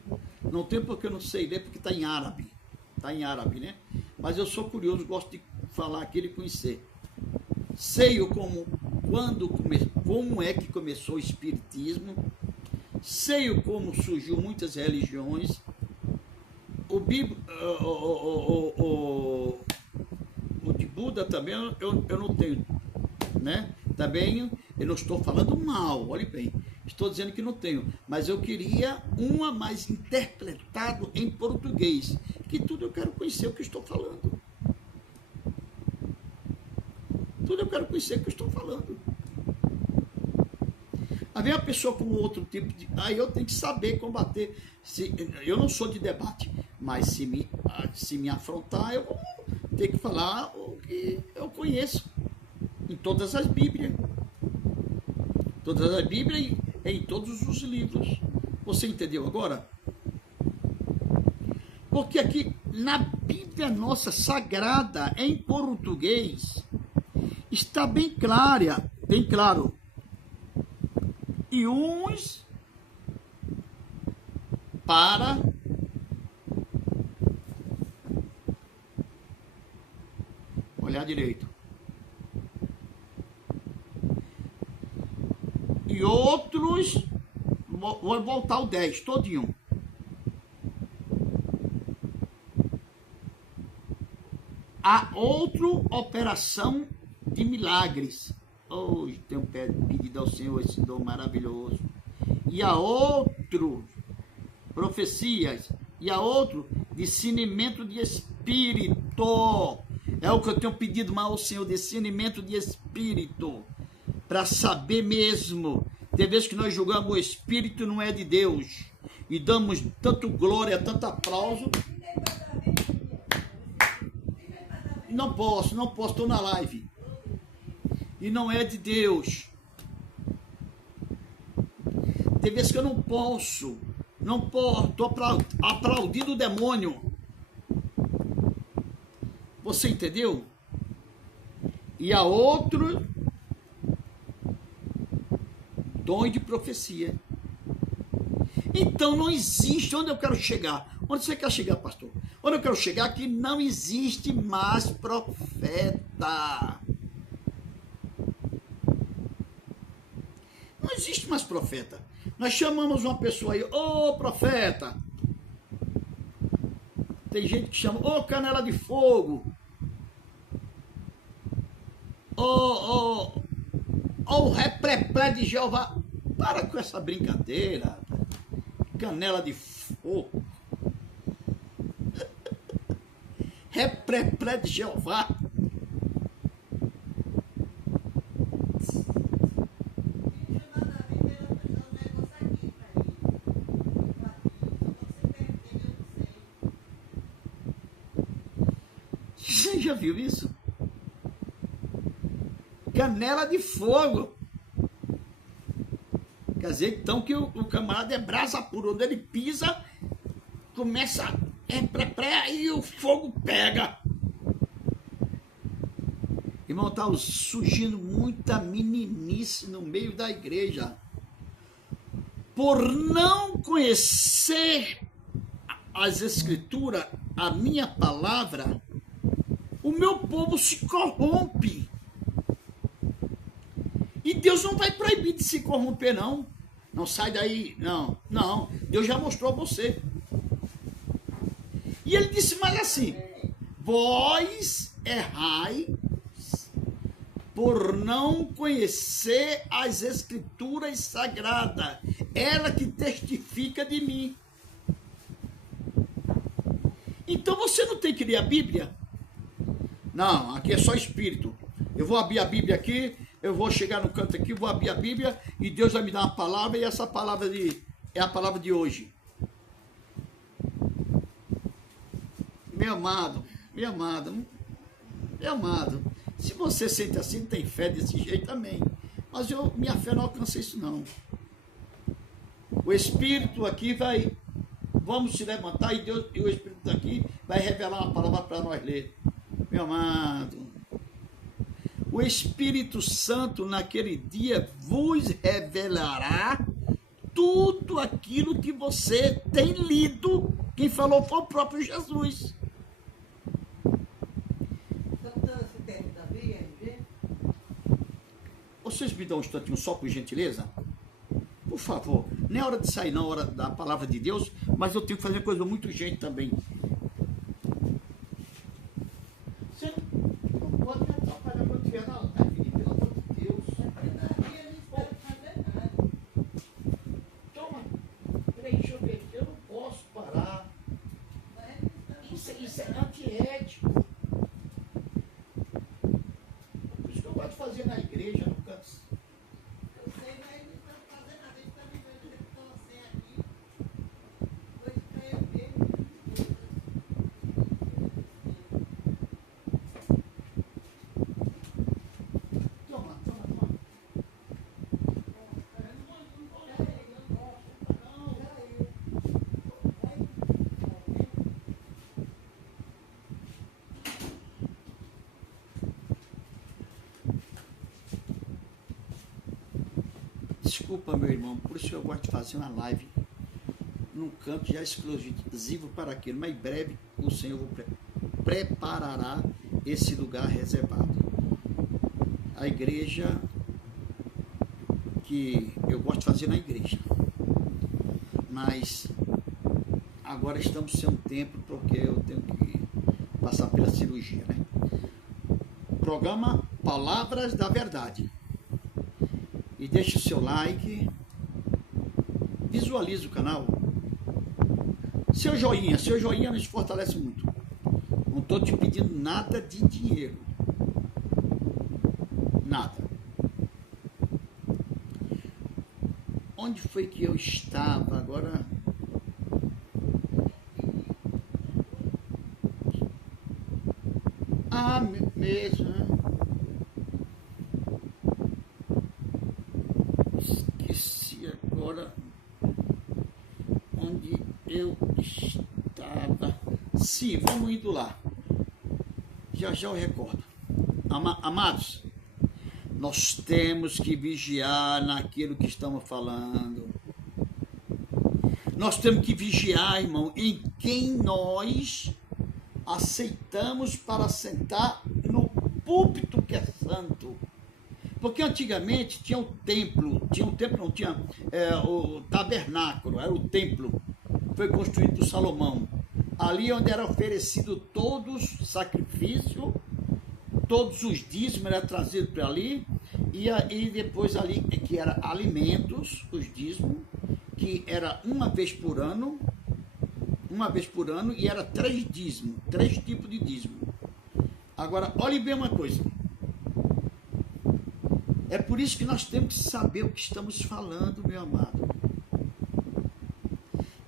Não tenho porque eu não sei ler, porque está em árabe. Está em árabe, né? Mas eu sou curioso, gosto de falar aquilo e conhecer. Sei como é que começou o espiritismo. Sei como surgiu muitas religiões. O de Buda também eu não tenho, né? Também eu não estou falando mal, olhe bem. Estou dizendo que não tenho, mas eu queria uma mais interpretado em português, que tudo eu quero conhecer o que estou falando. Tudo eu quero conhecer o que estou falando. Aí vem a pessoa com outro tipo de... Aí eu tenho que saber combater. Eu não sou de debate, mas se me afrontar, eu vou ter que falar o que eu conheço em todas as Bíblias. Todas as Bíblias e em todos os livros. Você entendeu agora? Porque aqui na Bíblia nossa sagrada, em português, está bem clara, bem claro. E uns para olhar direito. E outros, vou voltar o 10, todinho. Há outra operação de milagres. Hoje tenho pedido ao Senhor esse dom maravilhoso. E há outro, profecias. E há outro, discernimento de espírito. É o que eu tenho pedido mais ao Senhor, discernimento de espírito. Para saber mesmo. Tem vezes que nós julgamos o espírito não é de Deus. E damos tanto glória, tanto aplauso. Não posso, estou na live. E não é de Deus. Tem vezes que eu não posso, estou aplaudindo o demônio. Você entendeu? E há outro dom de profecia. Então não existe. Onde eu quero chegar? Onde você quer chegar, pastor? Onde eu quero chegar? Que não existe mais profeta. Não existe mais profeta. Nós chamamos uma pessoa aí, ô profeta. Tem gente que chama, ô canela de fogo. Ô repreplé de Jeová. Para com essa brincadeira. Canela de fogo. Repreplé de Jeová. Você já viu isso? Canela de fogo. Quer dizer, então, que o camarada é brasa pura. Onde ele pisa, começa e o fogo pega. Irmão, está surgindo muita meninice no meio da igreja. Por não conhecer as escrituras, a minha palavra, o meu povo se corrompe. E Deus não vai proibir de se corromper, não. Não sai daí, não. Deus já mostrou a você. E ele disse mais assim: vós errai por não conhecer as escrituras sagradas, ela que testifica de mim. Então você não tem que ler a Bíblia? Não, aqui é só espírito. Eu vou abrir a Bíblia aqui, eu vou chegar no canto aqui, vou abrir a Bíblia e Deus vai me dar uma palavra e essa palavra é a palavra de hoje. Meu amado, meu amado, meu amado, se você sente assim, não tem fé desse jeito também. Mas minha fé não alcança isso não. O Espírito aqui vamos se levantar e Deus e o Espírito aqui vai revelar uma palavra para nós ler. Meu amado, o Espírito Santo naquele dia vos revelará tudo aquilo que você tem lido. Quem falou foi o próprio Jesus. Vocês me dão um instantinho só, por gentileza? Por favor, não é hora de sair, não é hora da palavra de Deus, mas eu tenho que fazer uma coisa muito urgente também. Você não pode me atrapalhar quando estiver na live, pelo amor de Deus. Toma, peraí, deixa eu ver aqui, eu não posso parar. Isso é antiético. Por isso que eu gosto de fazer na igreja, no canto. Desculpa, meu irmão, por isso que eu gosto de fazer uma live num canto já exclusivo para aquilo, mas em breve o Senhor preparará esse lugar reservado. A igreja que eu gosto de fazer na igreja, mas agora estamos sem um tempo porque eu tenho que passar pela cirurgia, né? Programa Palavras da Verdade. E deixe o seu like, visualize o canal. Seu joinha nos fortalece muito. Não estou te pedindo nada de dinheiro. Nada. Onde foi que eu estava agora? Ah, mesmo, né? Onde eu estava. Sim, vamos indo lá. Já eu recordo. Amados, nós temos que vigiar naquilo que estamos falando. Nós temos que vigiar, irmão, em quem nós aceitamos para sentar no púlpito que é santo. Porque antigamente tinha o tabernáculo, era o templo, foi construído por Salomão. Ali onde era oferecido todos os sacrifícios, todos os dízimos eram trazidos para ali, e depois ali, que era alimentos, os dízimos, que era uma vez por ano, e era 3 dízimos, 3 tipos de dízimo. Agora, olhe bem uma coisa. É por isso que nós temos que saber o que estamos falando, meu amado.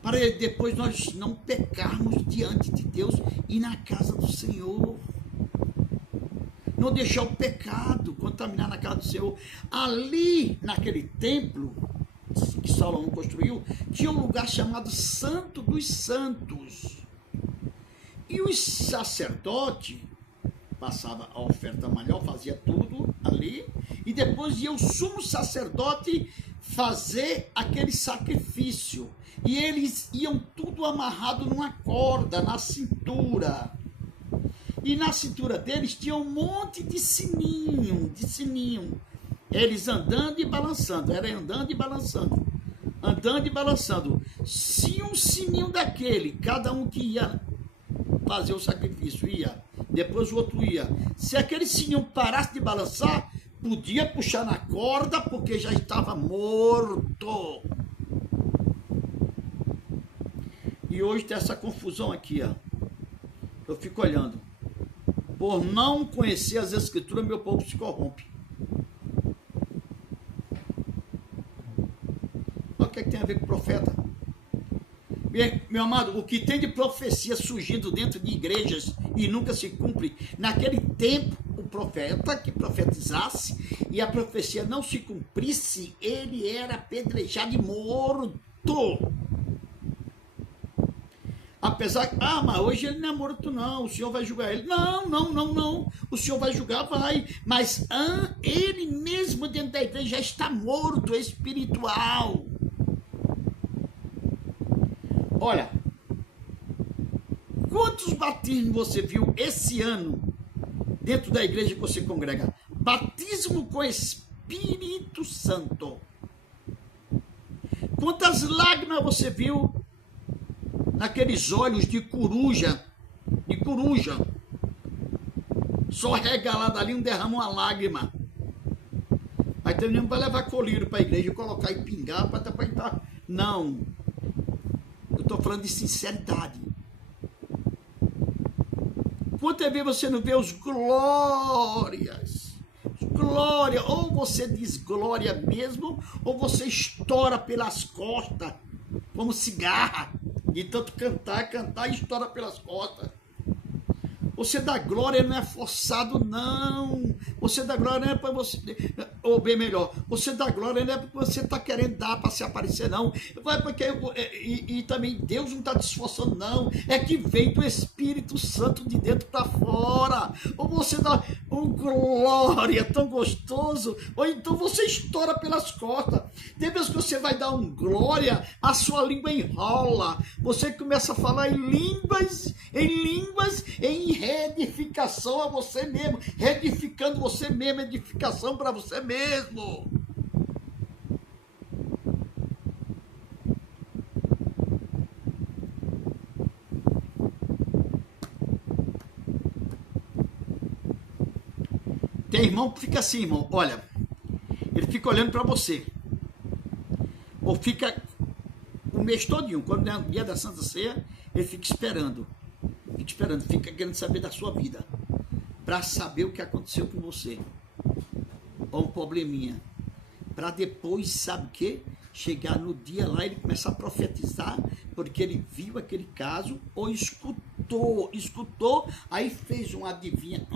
Para depois nós não pecarmos diante de Deus e na casa do Senhor. Não deixar o pecado contaminar na casa do Senhor. Ali, naquele templo que Salomão construiu, tinha um lugar chamado Santo dos Santos. E os sacerdotes passava a oferta maior, fazia tudo ali, e depois ia o sumo sacerdote fazer aquele sacrifício, e eles iam tudo amarrado numa corda, na cintura, e na cintura deles tinha um monte de sininho, eles andando e balançando, andando e balançando, se um sininho daquele, cada um que ia fazer o sacrifício ia, depois o outro ia. Se aquele sininho parasse de balançar, podia puxar na corda, porque já estava morto. E hoje tem essa confusão aqui, ó. Eu fico olhando. Por não conhecer as Escrituras, meu povo se corrompe. tem a ver com profeta? Bem, meu amado, o que tem de profecia surgindo dentro de igrejas e nunca se cumpre, naquele tempo, o profeta que profetizasse e a profecia não se cumprisse, ele era apedrejado e morto. Apesar que, mas hoje ele não é morto não, o Senhor vai julgar ele. Não, o Senhor vai julgar, vai, mas ele mesmo dentro da igreja já está morto espiritual. Olha, quantos batismos você viu esse ano dentro da igreja que você congrega? Batismo com Espírito Santo. Quantas lágrimas você viu naqueles olhos de coruja, só regalado ali, derrama uma lágrima. Aí tem nenhum vai levar colírio para a igreja, colocar e pingar para tapar. Não. Eu estou falando de sinceridade. Quantas vezes você não vê os glórias? Glória, ou você diz glória mesmo, ou você estoura pelas costas, como cigarra, de tanto cantar e estoura pelas costas. Você dá glória não é forçado, não. Você dá glória não é para você, ou bem melhor, você dá glória não é porque você está querendo dar para se aparecer, não. Vai porque, e também Deus não está te esforçando, não. É que vem do Espírito Santo de dentro para fora. Ou você dá glória tão gostoso, ou então você estoura pelas costas. Depois que você vai dar glória, a sua língua enrola. Você começa a falar em línguas, em reedificação a você mesmo, reedificando você mesmo, edificação para você mesmo. Tem irmão que fica assim, irmão, olha, ele fica olhando para você, ou fica o mês todinho, quando é o dia da Santa Ceia, ele fica esperando, fica querendo saber da sua vida, para saber o que aconteceu com você, ou um probleminha, para depois, sabe o que? Chegar no dia lá, ele começar a profetizar, porque ele viu aquele caso, ou escutou, aí fez uma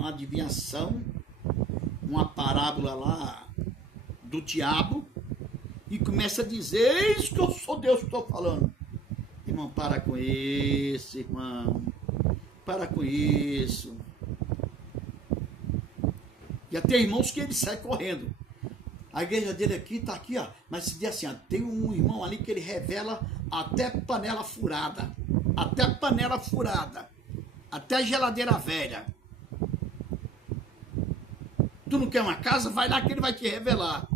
adivinhação, uma parábola lá do diabo, e começa a dizer, eis que eu sou Deus que estou falando. Irmão, para com isso, irmão. Para com isso. E até irmãos que ele sai correndo. A igreja dele aqui está aqui, ó. Mas se diz assim, ó, tem um irmão ali que ele revela até panela furada. Até panela furada. Até geladeira velha. Tu não quer uma casa? Vai lá que ele vai te revelar.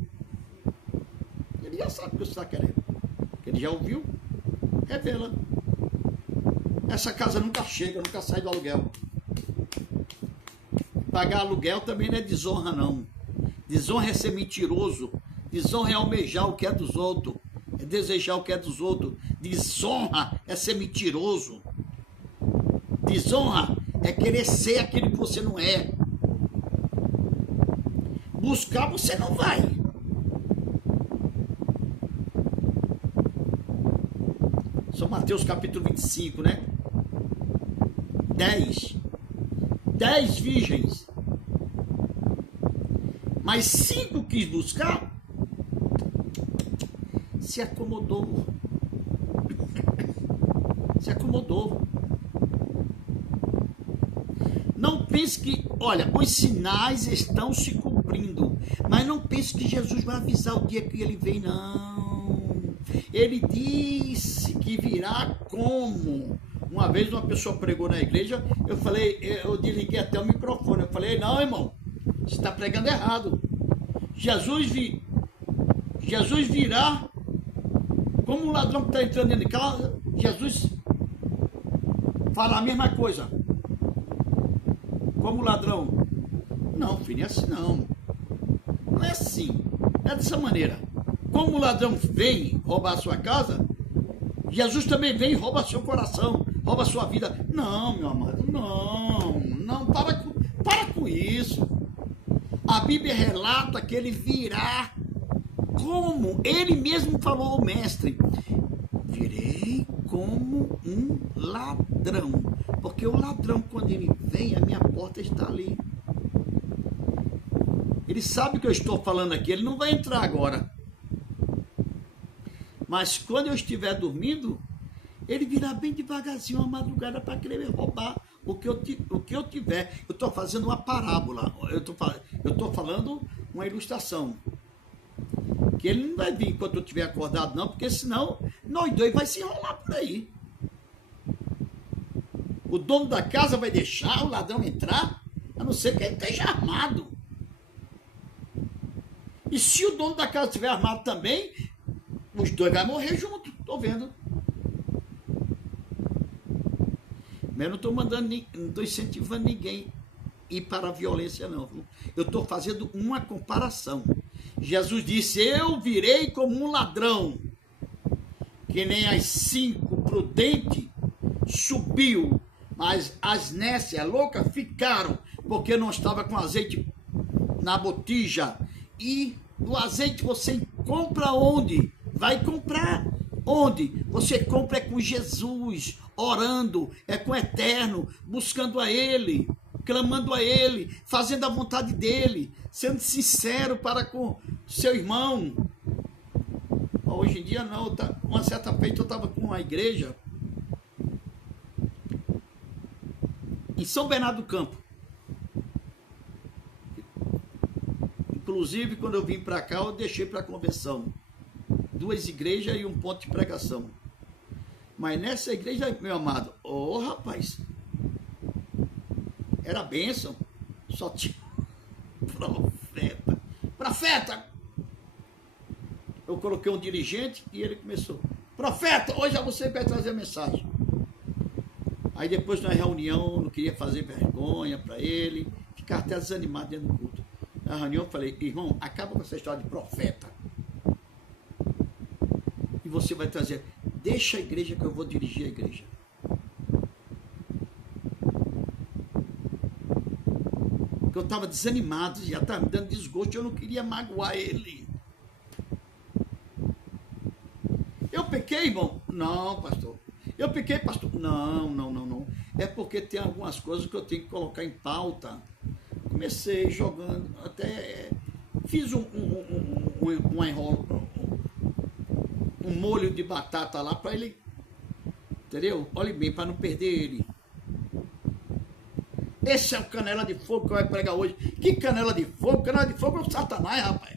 Ele já sabe o que você está querendo. Ele já ouviu. Revela. Essa casa nunca chega, nunca sai do aluguel. Pagar aluguel também não é desonra, não. Desonra é ser mentiroso. Desonra é almejar o que é dos outros. É desejar o que é dos outros. Desonra é ser mentiroso. Desonra é querer ser aquilo que você não é. Buscar você não vai. São Mateus capítulo 25, né? 10 virgens. Mas 5 quis buscar. Se acomodou. Se acomodou. Não pense que, olha, os sinais estão se cumprindo. Mas não pense que Jesus vai avisar o dia que ele vem, não. Ele disse que virá como? Uma vez uma pessoa pregou na igreja, eu desliguei até o microfone. Eu falei, não, irmão, você está pregando errado. Jesus virá como um ladrão que está entrando dentro de casa. Jesus fala a mesma coisa. Como ladrão. Não, filho, é assim não. Não é assim. É dessa maneira. Como o ladrão vem roubar a sua casa, Jesus também vem e rouba seu coração, rouba a sua vida. Não, meu amado, não, para com isso. A Bíblia relata que ele virá como ele mesmo falou, o mestre, virei como um ladrão, porque o ladrão, quando ele vem, a minha porta está ali. Ele sabe o que eu estou falando aqui, ele não vai entrar agora. Mas quando eu estiver dormindo, ele virá bem devagarzinho à madrugada para querer roubar o que eu tiver. Eu estou fazendo uma parábola, eu estou falando uma ilustração. Que ele não vai vir enquanto eu estiver acordado, não, porque senão nós dois vai se enrolar por aí. O dono da casa vai deixar o ladrão entrar, a não ser que ele esteja armado. E se o dono da casa estiver armado também, os dois vão morrer juntos, estou vendo. Mas eu não estou mandando, não estou incentivando ninguém ir para a violência, não. Eu estou fazendo uma comparação. Jesus disse, eu virei como um ladrão, que nem as 5 prudentes subiu, mas as nécias loucas ficaram, porque não estava com azeite na botija. E o azeite você compra onde? Vai comprar onde? Você compra é com Jesus, orando, é com o Eterno, buscando a Ele, clamando a Ele, fazendo a vontade dEle, sendo sincero para com seu irmão. Hoje em dia não, uma certa feita eu estava com uma igreja em São Bernardo do Campo. Inclusive, quando eu vim para cá, eu deixei para a convenção 2 igrejas e um ponto de pregação. Mas nessa igreja, meu amado, rapaz, era bênção, só tinha profeta. Eu coloquei um dirigente e ele começou, profeta, hoje você vai trazer a mensagem. Aí depois na reunião, não queria fazer vergonha para ele, ficar até desanimado dentro do culto. Na reunião eu falei, irmão, acaba com essa história de profeta. E você vai trazer, deixa a igreja que eu vou dirigir a igreja. Porque eu estava desanimado, já estava me dando desgosto, eu não queria magoar ele. Eu pequei, irmão? Não, pastor. Eu pequei, pastor? Não. É porque tem algumas coisas que eu tenho que colocar em pauta. Comecei jogando, até fiz um molho de batata lá para ele, entendeu? Olhe bem, para não perder ele. Esse é o canela de fogo que eu vou pregar hoje. Que canela de fogo? Canela de fogo é o Satanás, rapaz.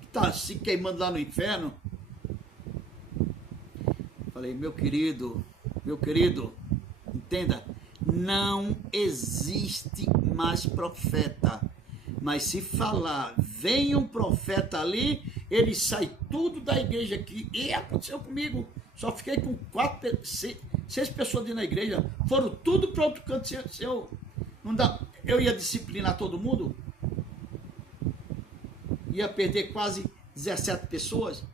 Que tá se queimando lá no inferno. Falei, meu querido, entenda, não existe mais profeta. Mas se falar, vem um profeta ali, ele sai tudo da igreja aqui. E aconteceu comigo. Só fiquei com 6 pessoas dentro da igreja. Foram tudo para outro canto. Eu ia disciplinar todo mundo. Ia perder quase 17 pessoas.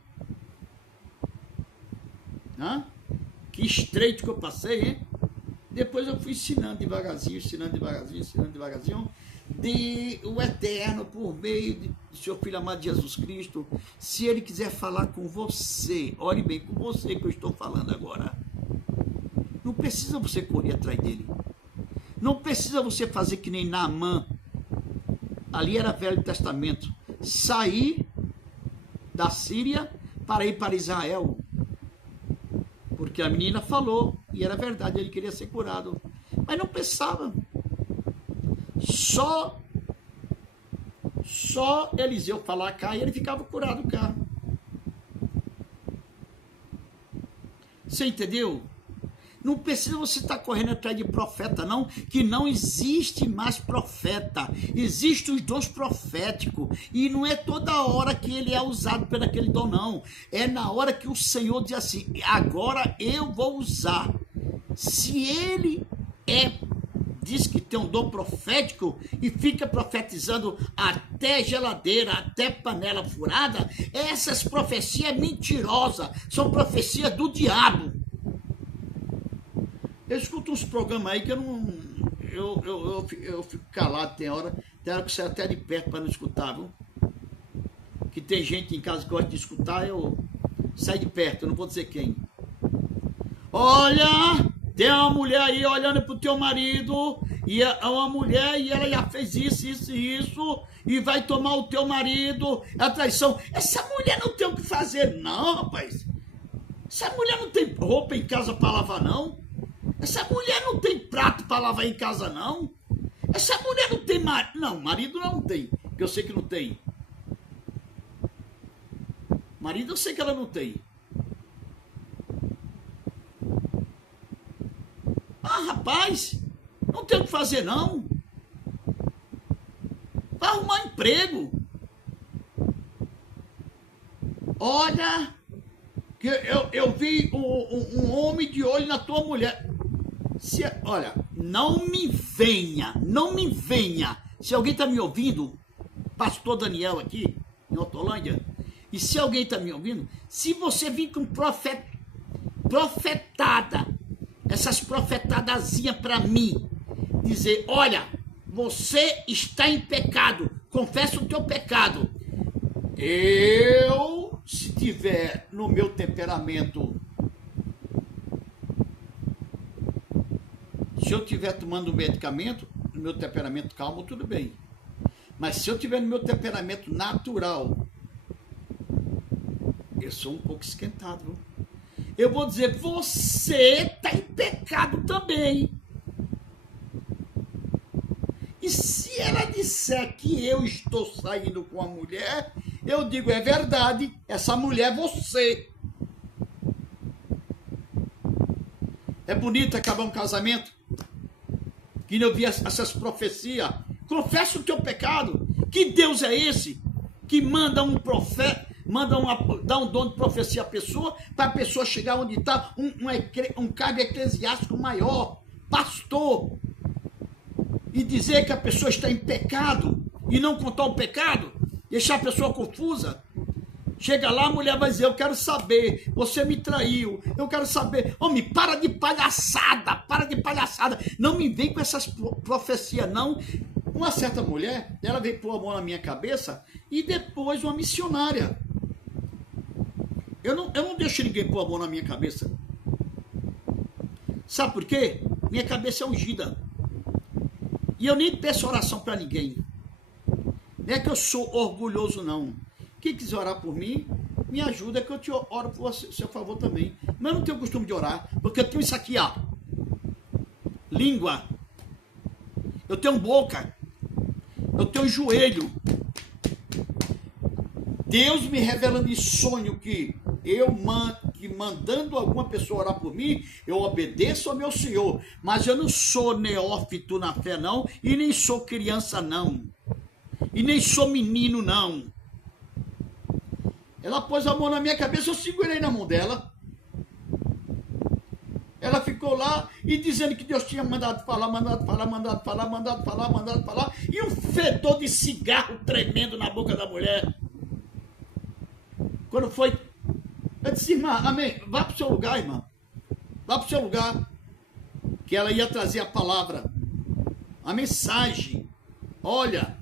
Que estreito que eu passei, hein? Depois eu fui ensinando devagarzinho, de o Eterno, por meio do seu Filho amado Jesus Cristo, se Ele quiser falar com você, olhe bem, com você que eu estou falando agora, não precisa você correr atrás dele, não precisa você fazer que nem Naamã, ali era Velho Testamento, sair da Síria para ir para Israel, porque a menina falou, e era verdade, ele queria ser curado, mas não precisava. Só Eliseu falar cá e ele ficava curado cá. Você entendeu? Não precisa você estar correndo atrás de profeta, não, que não existe mais profeta. Existem os dons proféticos, e não é toda hora que ele é usado por aquele dom, não. É na hora que o Senhor diz assim, agora eu vou usar. Se ele diz que tem um dom profético e fica profetizando até geladeira, até panela furada, essas profecias mentirosas, são profecias do diabo. Eu escuto uns programas aí que eu fico calado, tem hora que eu saio até de perto para não escutar, viu? que tem gente em casa que gosta de escutar, eu saio de perto, eu não vou dizer quem. Olha, tem uma mulher aí olhando pro teu marido, e é uma mulher e ela já fez isso, e vai tomar o teu marido, a traição. Essa mulher não tem o que fazer, não, rapaz. Essa mulher não tem roupa em casa para lavar, não. Essa mulher não tem prato para lavar em casa, não. Essa mulher não tem marido. Não, marido não tem, que eu sei que não tem. Marido eu sei que ela não tem. Ah, rapaz, não tem o que fazer, não. Vai arrumar emprego. Olha, que eu vi um homem de olho na tua mulher. Olha, não me venha. Se alguém está me ouvindo, pastor Daniel aqui, em Hortolândia, e se alguém está me ouvindo, se você vir com profetada, essas profetadazinhas para mim, dizer, olha, você está em pecado, confessa o teu pecado. Eu, se tiver no meu temperamento, se eu estiver tomando medicamento, no meu temperamento calmo, tudo bem. Mas se eu estiver no meu temperamento natural, eu sou um pouco esquentado, viu? Eu vou dizer, você está em pecado também. E se ela disser que eu estou saindo com a mulher, eu digo, é verdade, essa mulher é você. É bonito acabar um casamento? Que eu vi essas profecias. Confessa o teu pecado. Que Deus é esse que manda um profeta, dá um dom de profecia à pessoa, para a pessoa chegar onde está, um cargo eclesiástico maior, pastor, e dizer que a pessoa está em pecado, e não contar o pecado, deixar a pessoa confusa. Chega lá, a mulher vai dizer, eu quero saber, você me traiu, eu quero saber. Homem, para de palhaçada, não me vem com essas profecias, não. Uma certa mulher, ela veio pôr a mão na minha cabeça, e depois uma missionária. Eu não deixo ninguém pôr a mão na minha cabeça. Sabe por quê? Minha cabeça é ungida. E eu nem peço oração para ninguém. Não é que eu sou orgulhoso, não. Quem quiser orar por mim, me ajuda, que eu te oro por seu favor também. Mas eu não tenho costume de orar, porque eu tenho isso aqui, ó. Língua. Eu tenho boca. Eu tenho joelho. Deus me revelando em sonho que mandando alguma pessoa orar por mim, eu obedeço ao meu Senhor. Mas eu não sou neófito na fé, não. E nem sou criança, não. E nem sou menino, não. Ela pôs a mão na minha cabeça, eu segurei na mão dela. Ela ficou lá e dizendo que Deus tinha mandado falar. E um fedor de cigarro tremendo na boca da mulher. Quando foi, eu disse, irmã, amém, vá para o seu lugar, irmã. Vá para o seu lugar. Que ela ia trazer a palavra, a mensagem. Olha,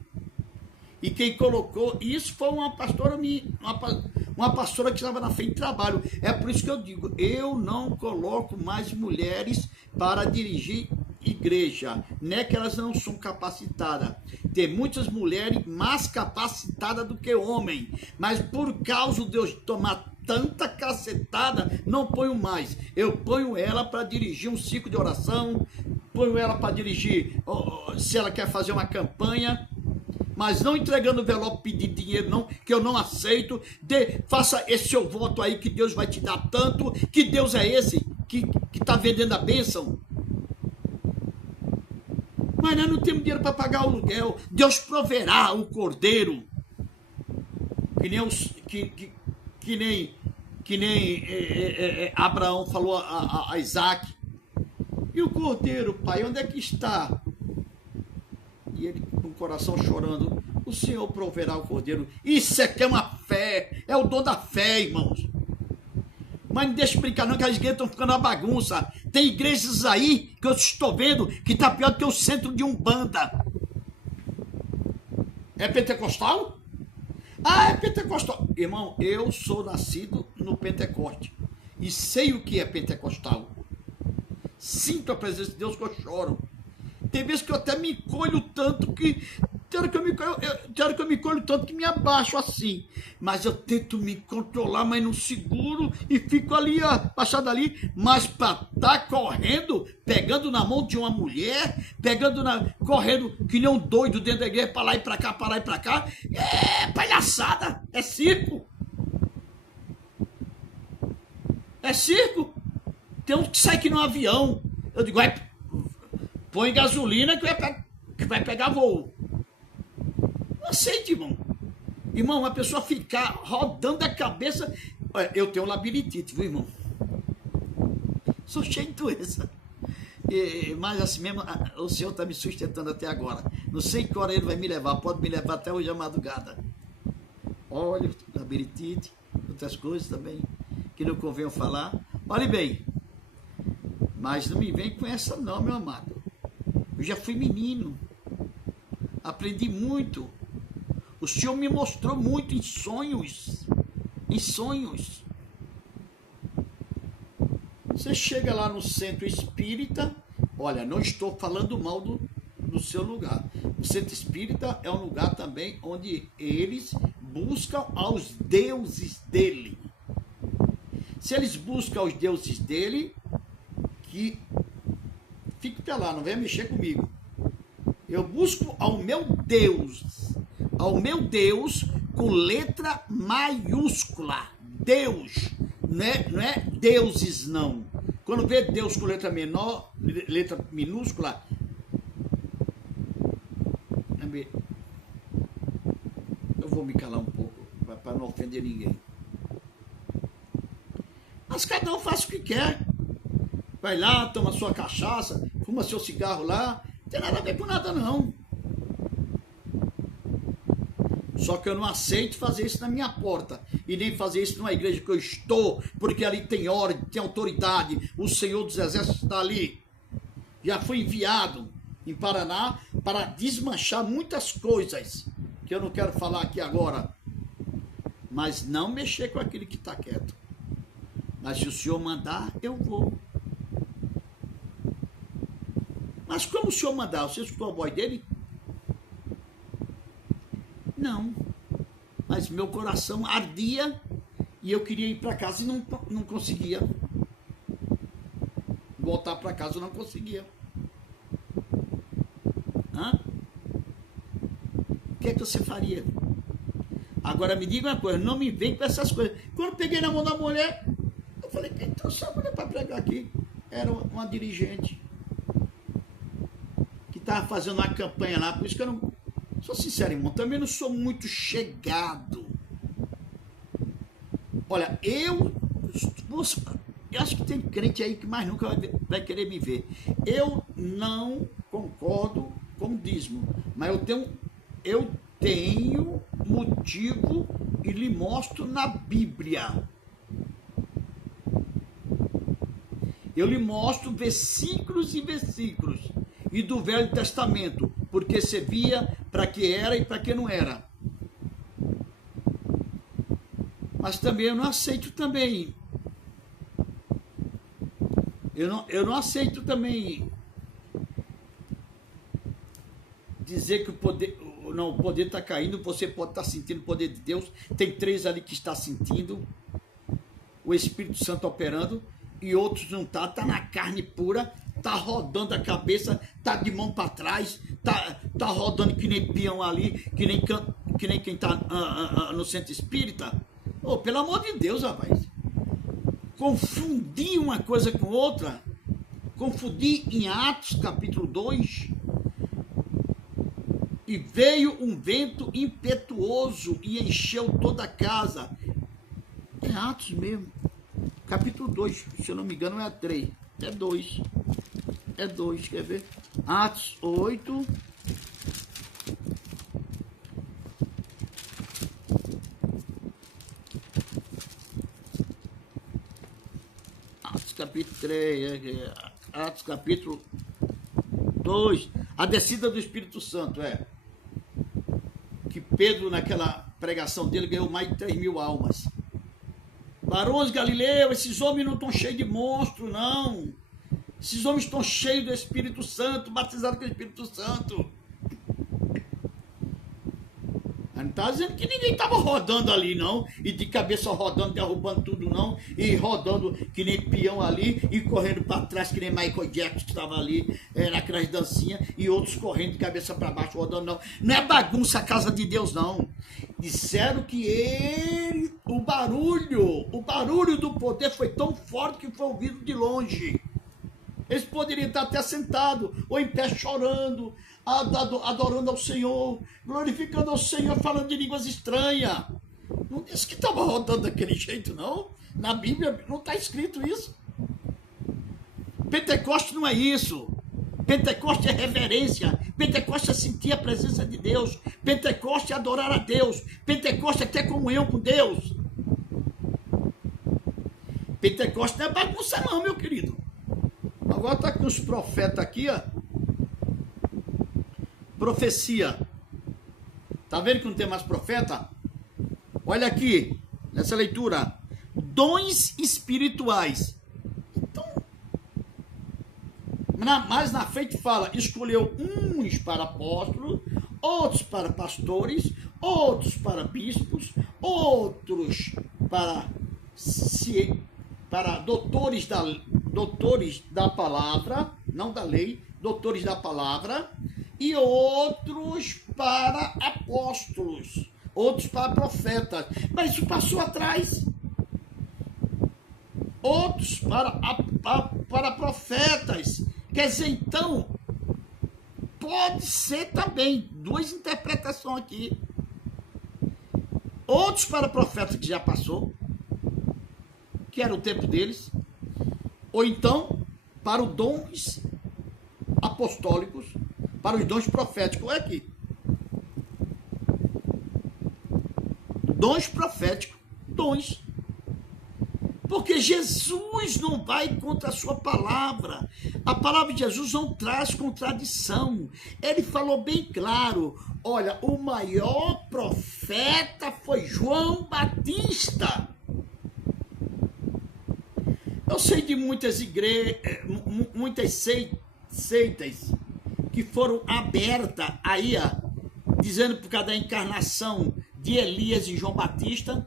e quem colocou, isso foi uma pastora que estava na frente de trabalho. É por isso que eu digo, eu não coloco mais mulheres para dirigir igreja. Não é que elas não são capacitadas. Tem muitas mulheres mais capacitadas do que homem. Mas por causa de eu tomar tanta cacetada, não ponho mais. Eu ponho ela para dirigir um ciclo de oração, ponho ela para dirigir, se ela quer fazer uma campanha, mas não entregando envelope, pedir dinheiro, não, que eu não aceito. Faça esse seu voto aí, que Deus vai te dar tanto. Que Deus é esse que está vendendo a bênção? Mas nós não temos dinheiro para pagar o aluguel. Deus proverá o cordeiro. Que nem Abraão falou a Isaac. E o cordeiro, pai, onde é que está? E ele, com o coração chorando, o Senhor proverá o cordeiro. Isso é que é uma fé, é o dom da fé, irmãos. Mas não deixa brincar não, que as igrejas estão ficando uma bagunça. Tem igrejas aí, que eu estou vendo, que está pior do que o centro de Umbanda. É pentecostal? Ah, é pentecostal. Irmão, eu sou nascido no Pentecoste e sei o que é pentecostal. Sinto a presença de Deus que eu choro. Tem vezes que eu até me encolho tanto que... Tem hora que eu me encolho tanto que me abaixo assim. Mas eu tento me controlar, mas não seguro e fico ali, baixado ali. Mas para estar correndo, pegando na mão de uma mulher, correndo que nem um doido dentro da igreja, para lá e para cá, para lá e para cá. É palhaçada, é circo. É circo. Tem uns que saem aqui no avião. Eu digo, põe gasolina que vai pegar voo. Não aceite, irmão. Irmão, uma pessoa ficar rodando a cabeça... Olha, eu tenho labirintite, viu, irmão? Sou cheio de doença. Mas assim mesmo, o Senhor está me sustentando até agora. Não sei que hora ele vai me levar. Pode me levar até hoje à madrugada. Olha, labirintite, outras coisas também, que não convém falar. Olhe bem. Mas não me vem com essa não, meu amado. Eu já fui menino. Aprendi muito. O Senhor me mostrou muito em sonhos. Em sonhos. Você chega lá no centro espírita. Olha, não estou falando mal do seu lugar. O centro espírita é um lugar também onde eles buscam aos deuses dele. Se eles buscam aos deuses dele, que fique até lá, não venha mexer comigo. Eu busco ao meu Deus com letra maiúscula. Deus, não é deuses não. Quando vê Deus com letra menor, letra minúscula, eu vou me calar um pouco para não ofender ninguém. Mas cada um faz o que quer. Vai lá, toma sua cachaça, fuma seu cigarro lá. Não tem nada a ver com nada, não. Só que eu não aceito fazer isso na minha porta. E nem fazer isso numa igreja que eu estou, porque ali tem ordem, tem autoridade. O Senhor dos Exércitos está ali. Já fui enviado em Paraná para desmanchar muitas coisas que eu não quero falar aqui agora. Mas não mexer com aquele que está quieto. Mas se o Senhor mandar, eu vou. Mas como o Senhor mandar? Você escutou a voz dele? Não. Mas meu coração ardia e eu queria ir para casa e não conseguia. Voltar para casa eu não conseguia. O que é que você faria? Agora me diga uma coisa, não me vem com essas coisas. Quando eu peguei na mão da mulher, eu falei, quem trouxe a mulher para pregar aqui? Era uma dirigente. Estava fazendo uma campanha lá, por isso que eu não... Sou sincero, irmão, também não sou muito chegado. Olha, eu acho que tem crente aí que mais nunca vai querer me ver. Eu não concordo com o dízimo, mas eu tenho motivo e lhe mostro na Bíblia. Eu lhe mostro versículos e versículos. E do Velho Testamento, porque você via para que era e para que não era. Mas também eu não aceito também. Eu não aceito também dizer que o poder está caindo, você pode estar sentindo o poder de Deus. Tem 3 ali que está sentindo o Espírito Santo operando e outros não está na carne pura. Tá rodando a cabeça, tá de mão para trás, tá rodando que nem peão ali, que nem quem tá no centro espírita. Oh, pelo amor de Deus, rapaz. Confundir uma coisa com outra, confundir em Atos capítulo 2, e veio um vento impetuoso e encheu toda a casa. É Atos mesmo, capítulo 2, se eu não me engano é 3, é 2. É 2, quer ver? Atos 8. Atos capítulo 3. Atos capítulo 2. A descida do Espírito Santo, que Pedro, naquela pregação dele ganhou mais de 3.000 almas. Barões Galileu, esses homens não estão cheios de monstro, não. Esses homens estão cheios do Espírito Santo, batizados com o Espírito Santo. Não está dizendo que ninguém estava rodando ali, não, e de cabeça rodando, derrubando tudo, não, e rodando que nem peão ali, e correndo para trás, que nem Michael Jackson, que estava ali naquelas dancinhas, e outros correndo de cabeça para baixo, rodando, não. Não é bagunça a casa de Deus, não. Disseram que o barulho do poder foi tão forte que foi ouvido de longe. Eles poderiam estar até sentados, ou em pé chorando, adorando ao Senhor, glorificando ao Senhor, falando de línguas estranhas. Não disse que estava rodando daquele jeito, não. Na Bíblia não está escrito isso. Pentecoste não é isso. Pentecoste é reverência. Pentecoste é sentir a presença de Deus. Pentecoste é adorar a Deus. Pentecoste é ter comunhão com Deus. Pentecoste não é bagunça não, meu querido. Agora está com os profetas aqui, ó. Profecia. Tá vendo que não tem mais profeta? Olha aqui, nessa leitura. Dons espirituais. Então, mas na frente fala, escolheu uns para apóstolos, outros para pastores, outros para bispos, outros para doutores da palavra, não da lei, doutores da palavra, e outros para apóstolos, outros para profetas. Mas isso passou atrás. Outros para profetas. Quer dizer, então, pode ser também duas interpretações aqui. Outros para profetas, que já passou, que era o tempo deles, ou então para os dons apostólicos, para os dons proféticos. Olha aqui. Dons proféticos. Dons. Porque Jesus não vai contra a sua palavra. A palavra de Jesus não traz contradição. Ele falou bem claro. Olha, o maior profeta foi João Batista. Eu sei de muitas igrejas, muitas seitas que foram abertas aí, ó, dizendo por causa da encarnação de Elias e João Batista.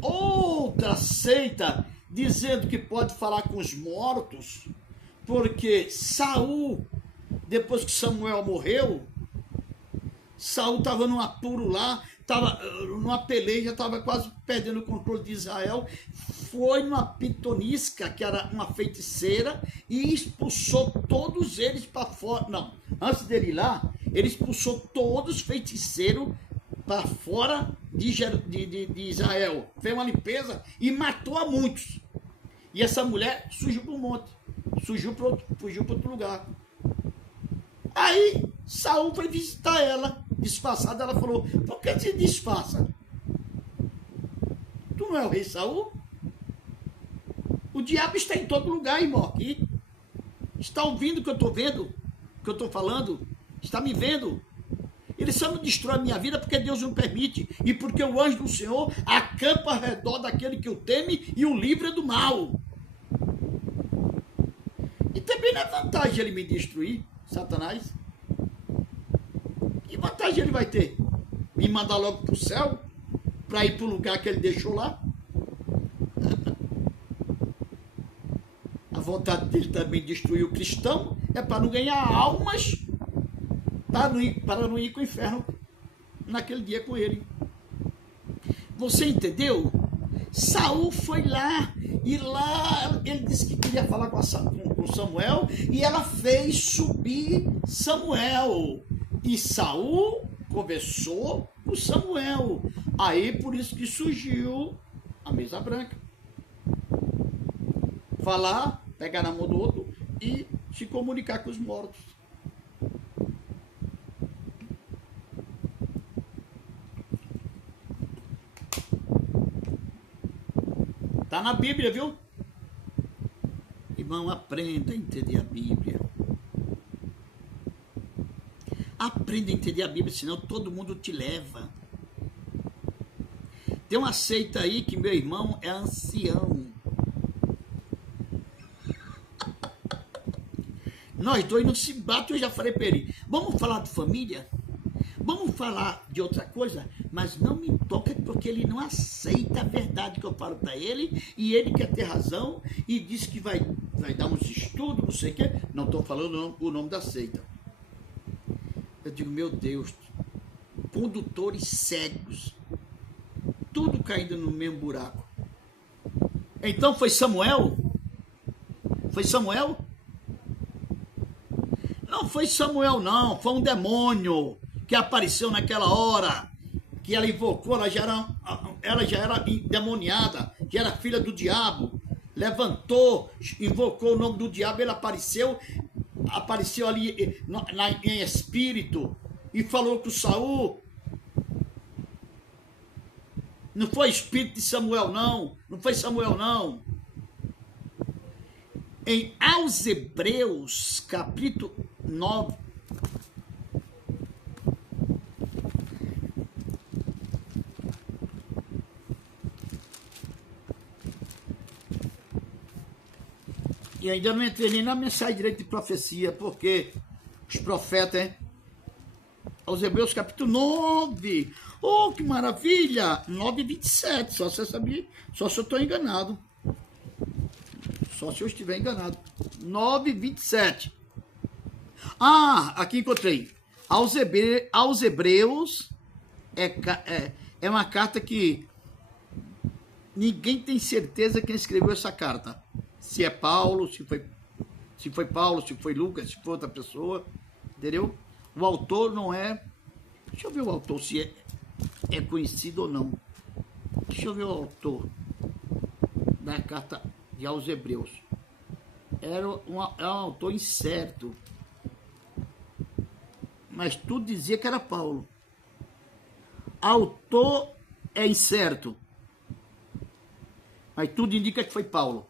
Outra seita dizendo que pode falar com os mortos, porque Saul, depois que Samuel morreu, Saul estava num apuro lá, estava numa peleja, estava quase perdendo o controle de Israel, foi numa pitonisca, que era uma feiticeira, e expulsou todos eles para fora. Não, antes dele ir lá, ele expulsou todos os feiticeiros para fora de Israel. Fez uma limpeza e matou a muitos. E essa mulher fugiu para o monte, fugiu para outro lugar. Aí Saul foi visitar ela, disfarçada. Ela falou: por que te disfarça? Tu não é o rei Saul? O diabo está em todo lugar, irmão, aqui. Está ouvindo o que eu estou vendo? O que eu estou falando? Está me vendo? Ele só não destrói a minha vida porque Deus não permite. E porque o anjo do Senhor acampa ao redor daquele que o teme e o livra do mal. E também não é vantagem ele me destruir, Satanás. Que vantagem ele vai ter? Me mandar logo para o céu? Para ir para o lugar que ele deixou lá? A vontade dele também destruir o cristão é para não ganhar almas, para não ir com o inferno naquele dia com ele. Você entendeu? Saul foi lá, e lá ele disse que queria falar com Samuel, e ela fez subir Samuel. E Saul conversou com Samuel. Aí por isso que surgiu a mesa branca. Falar, pegar na mão do outro e se comunicar com os mortos. Está na Bíblia, viu? Irmão, aprenda a entender a Bíblia. Aprenda a entender a Bíblia, senão todo mundo te leva. Tem uma seita aí que meu irmão é ancião. Nós dois não se batem, eu já falei para ele, vamos falar de família? Vamos falar de outra coisa? Mas não me toca, porque ele não aceita a verdade que eu falo para ele, e ele quer ter razão, e diz que vai dar uns estudos, não sei o quê. Não estou falando o nome da seita. Eu digo, meu Deus, condutores cegos, tudo caindo no mesmo buraco. Então foi Samuel? Foi Samuel? Não foi Samuel, não, foi um demônio que apareceu naquela hora, que ela invocou, ela já era endemoniada, que era filha do diabo, levantou, invocou o nome do diabo, ele apareceu ali em espírito, e falou com Saul. Não foi espírito de Samuel, não foi Samuel, não. Aos Hebreus, capítulo 9, e ainda não entrei nem na mensagem direito de profecia, porque os profetas, hein? Aos Hebreus, capítulo 9, oh, que maravilha, 9:27, só se eu sabia, só se eu estou enganado. Só se eu estiver enganado. 9:27. Ah, aqui encontrei. Aos Hebreus é uma carta que ninguém tem certeza quem escreveu essa carta. Se é Paulo, se foi Paulo, se foi Lucas, se foi outra pessoa. Entendeu? O autor não é... Deixa eu ver o autor, se é conhecido ou não. Deixa eu ver o autor da carta aos Hebreus. Era um autor incerto, mas tudo dizia que era Paulo. Autor é incerto, mas tudo indica que foi Paulo.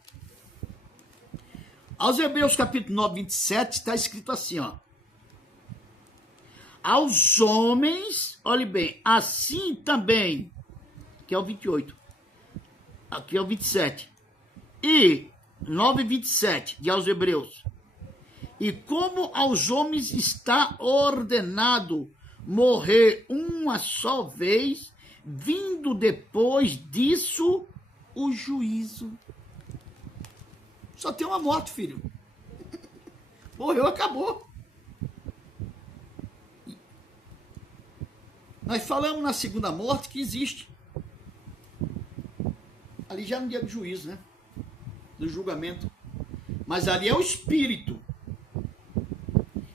Aos Hebreus capítulo 9:27 está escrito assim, ó: aos homens, olhe bem, assim também, que é o 28, aqui é o 27, e 9:27 de aos Hebreus. E como aos homens está ordenado morrer uma só vez, vindo depois disso o juízo. Só tem uma morte, filho. Morreu, acabou. Nós falamos na segunda morte que existe. Ali já no dia do juízo, né? Do julgamento. Mas ali é o espírito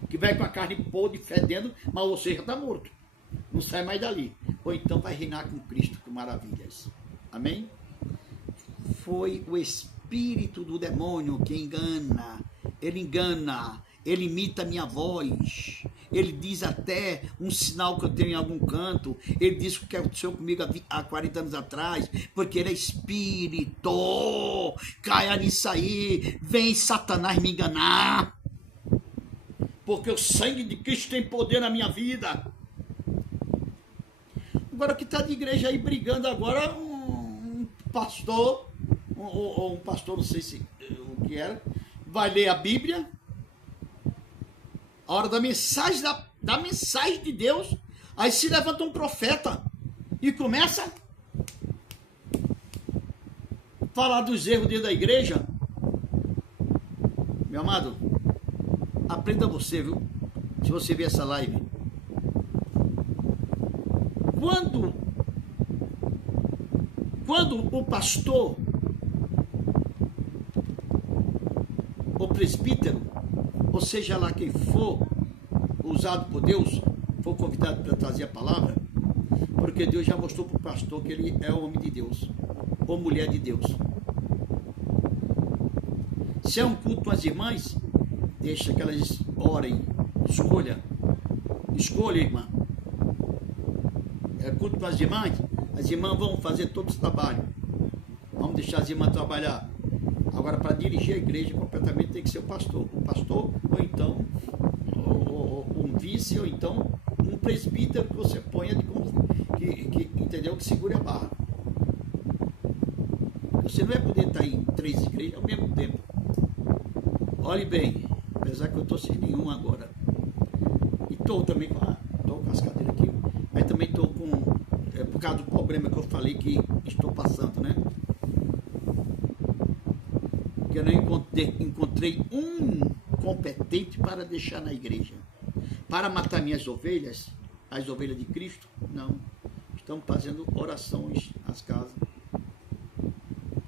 que vai com a carne podre, fedendo, mas você já está morto. Não sai mais dali. Ou então vai reinar com Cristo, com maravilhas. Amém? Foi o espírito do demônio que engana. Ele imita a minha voz. Ele diz até um sinal que eu tenho em algum canto. Ele diz o que aconteceu comigo há 40 anos atrás, porque ele é espírito. Caia nisso aí. Vem Satanás me enganar. Porque o sangue de Cristo tem poder na minha vida. Agora que está de igreja aí brigando agora, um pastor, ou um pastor, não sei se o que era, vai ler a Bíblia. A hora da mensagem, da mensagem de Deus, aí se levanta um profeta e começa a falar dos erros dentro da igreja. Meu amado, aprenda você, viu? Se você ver essa live. Quando o pastor, o presbítero, ou seja lá quem for usado por Deus, for convidado para trazer a palavra, porque Deus já mostrou para o pastor que ele é homem de Deus, ou mulher de Deus. Se é um culto com as irmãs, deixa que elas orem, escolha, irmã. É culto com as irmãs vão fazer todo esse trabalho. Vamos deixar as irmãs trabalhar. Agora, para dirigir a igreja completamente tem que ser o pastor ou então o um vice, ou então um presbítero que você ponha entendeu? Que segure a barra. Você não vai poder estar em 3 igrejas ao mesmo tempo. Olhe bem, apesar que eu estou sem nenhuma agora. E estou também com as cadeiras aqui, mas também estou com, por causa do problema que eu falei que estou passando, né? Que eu não encontrei um competente para deixar na igreja. Para matar minhas ovelhas, as ovelhas de Cristo, não. Estamos fazendo orações nas casas.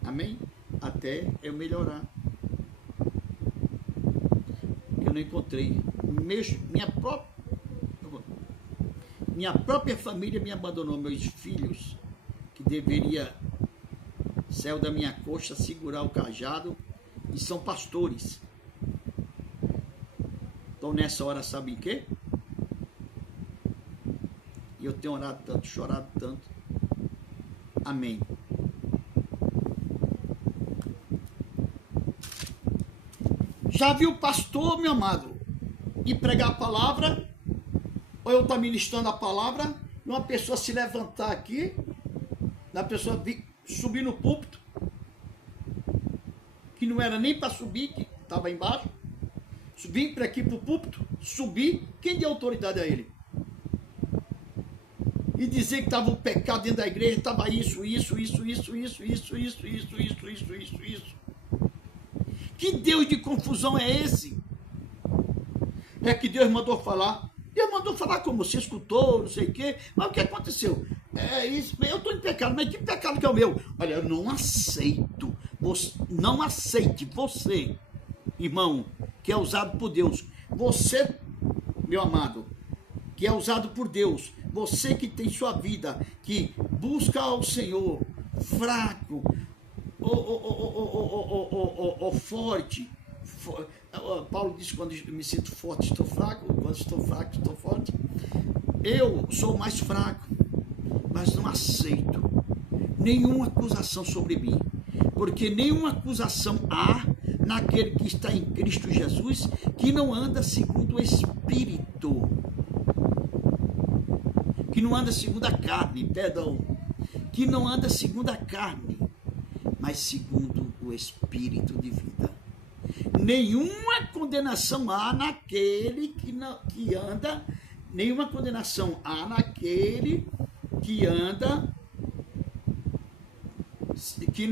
Amém? Até eu melhorar. Eu não encontrei. Minha própria família me abandonou. Meus filhos, que deveria sair da minha coxa, segurar o cajado, e são pastores. Então nessa hora, sabe em quê? E eu tenho orado tanto, chorado tanto. Amém. Já viu o pastor, meu amado, ir pregar a palavra, ou eu estou ministrando a palavra, e uma pessoa se levantar aqui, da pessoa subir no púlpito, que não era nem para subir, que estava embaixo, vir para aqui para o púlpito, subir, quem deu autoridade a ele? E dizer que estava o pecado dentro da igreja, estava isso. Que Deus de confusão é esse? É que Deus mandou falar. Deus mandou falar como você escutou, não sei o quê. Mas o que aconteceu? É isso, eu estou em pecado, mas que pecado que é o meu? Olha, eu não aceito. Não aceite você, irmão, que é usado por Deus. Você, meu amado, que é usado por Deus. Você que tem sua vida, que busca ao Senhor, fraco, forte. Paulo diz: quando eu me sinto forte, estou fraco. Quando estou fraco, estou forte. Eu sou mais fraco, mas não aceito nenhuma acusação sobre mim, porque nenhuma acusação há naquele que está em Cristo Jesus, que não anda segundo o Espírito, que não anda segundo a carne, que não anda segundo a carne, mas segundo o Espírito de vida. Nenhuma condenação há naquele que anda, nenhuma condenação há naquele que anda, que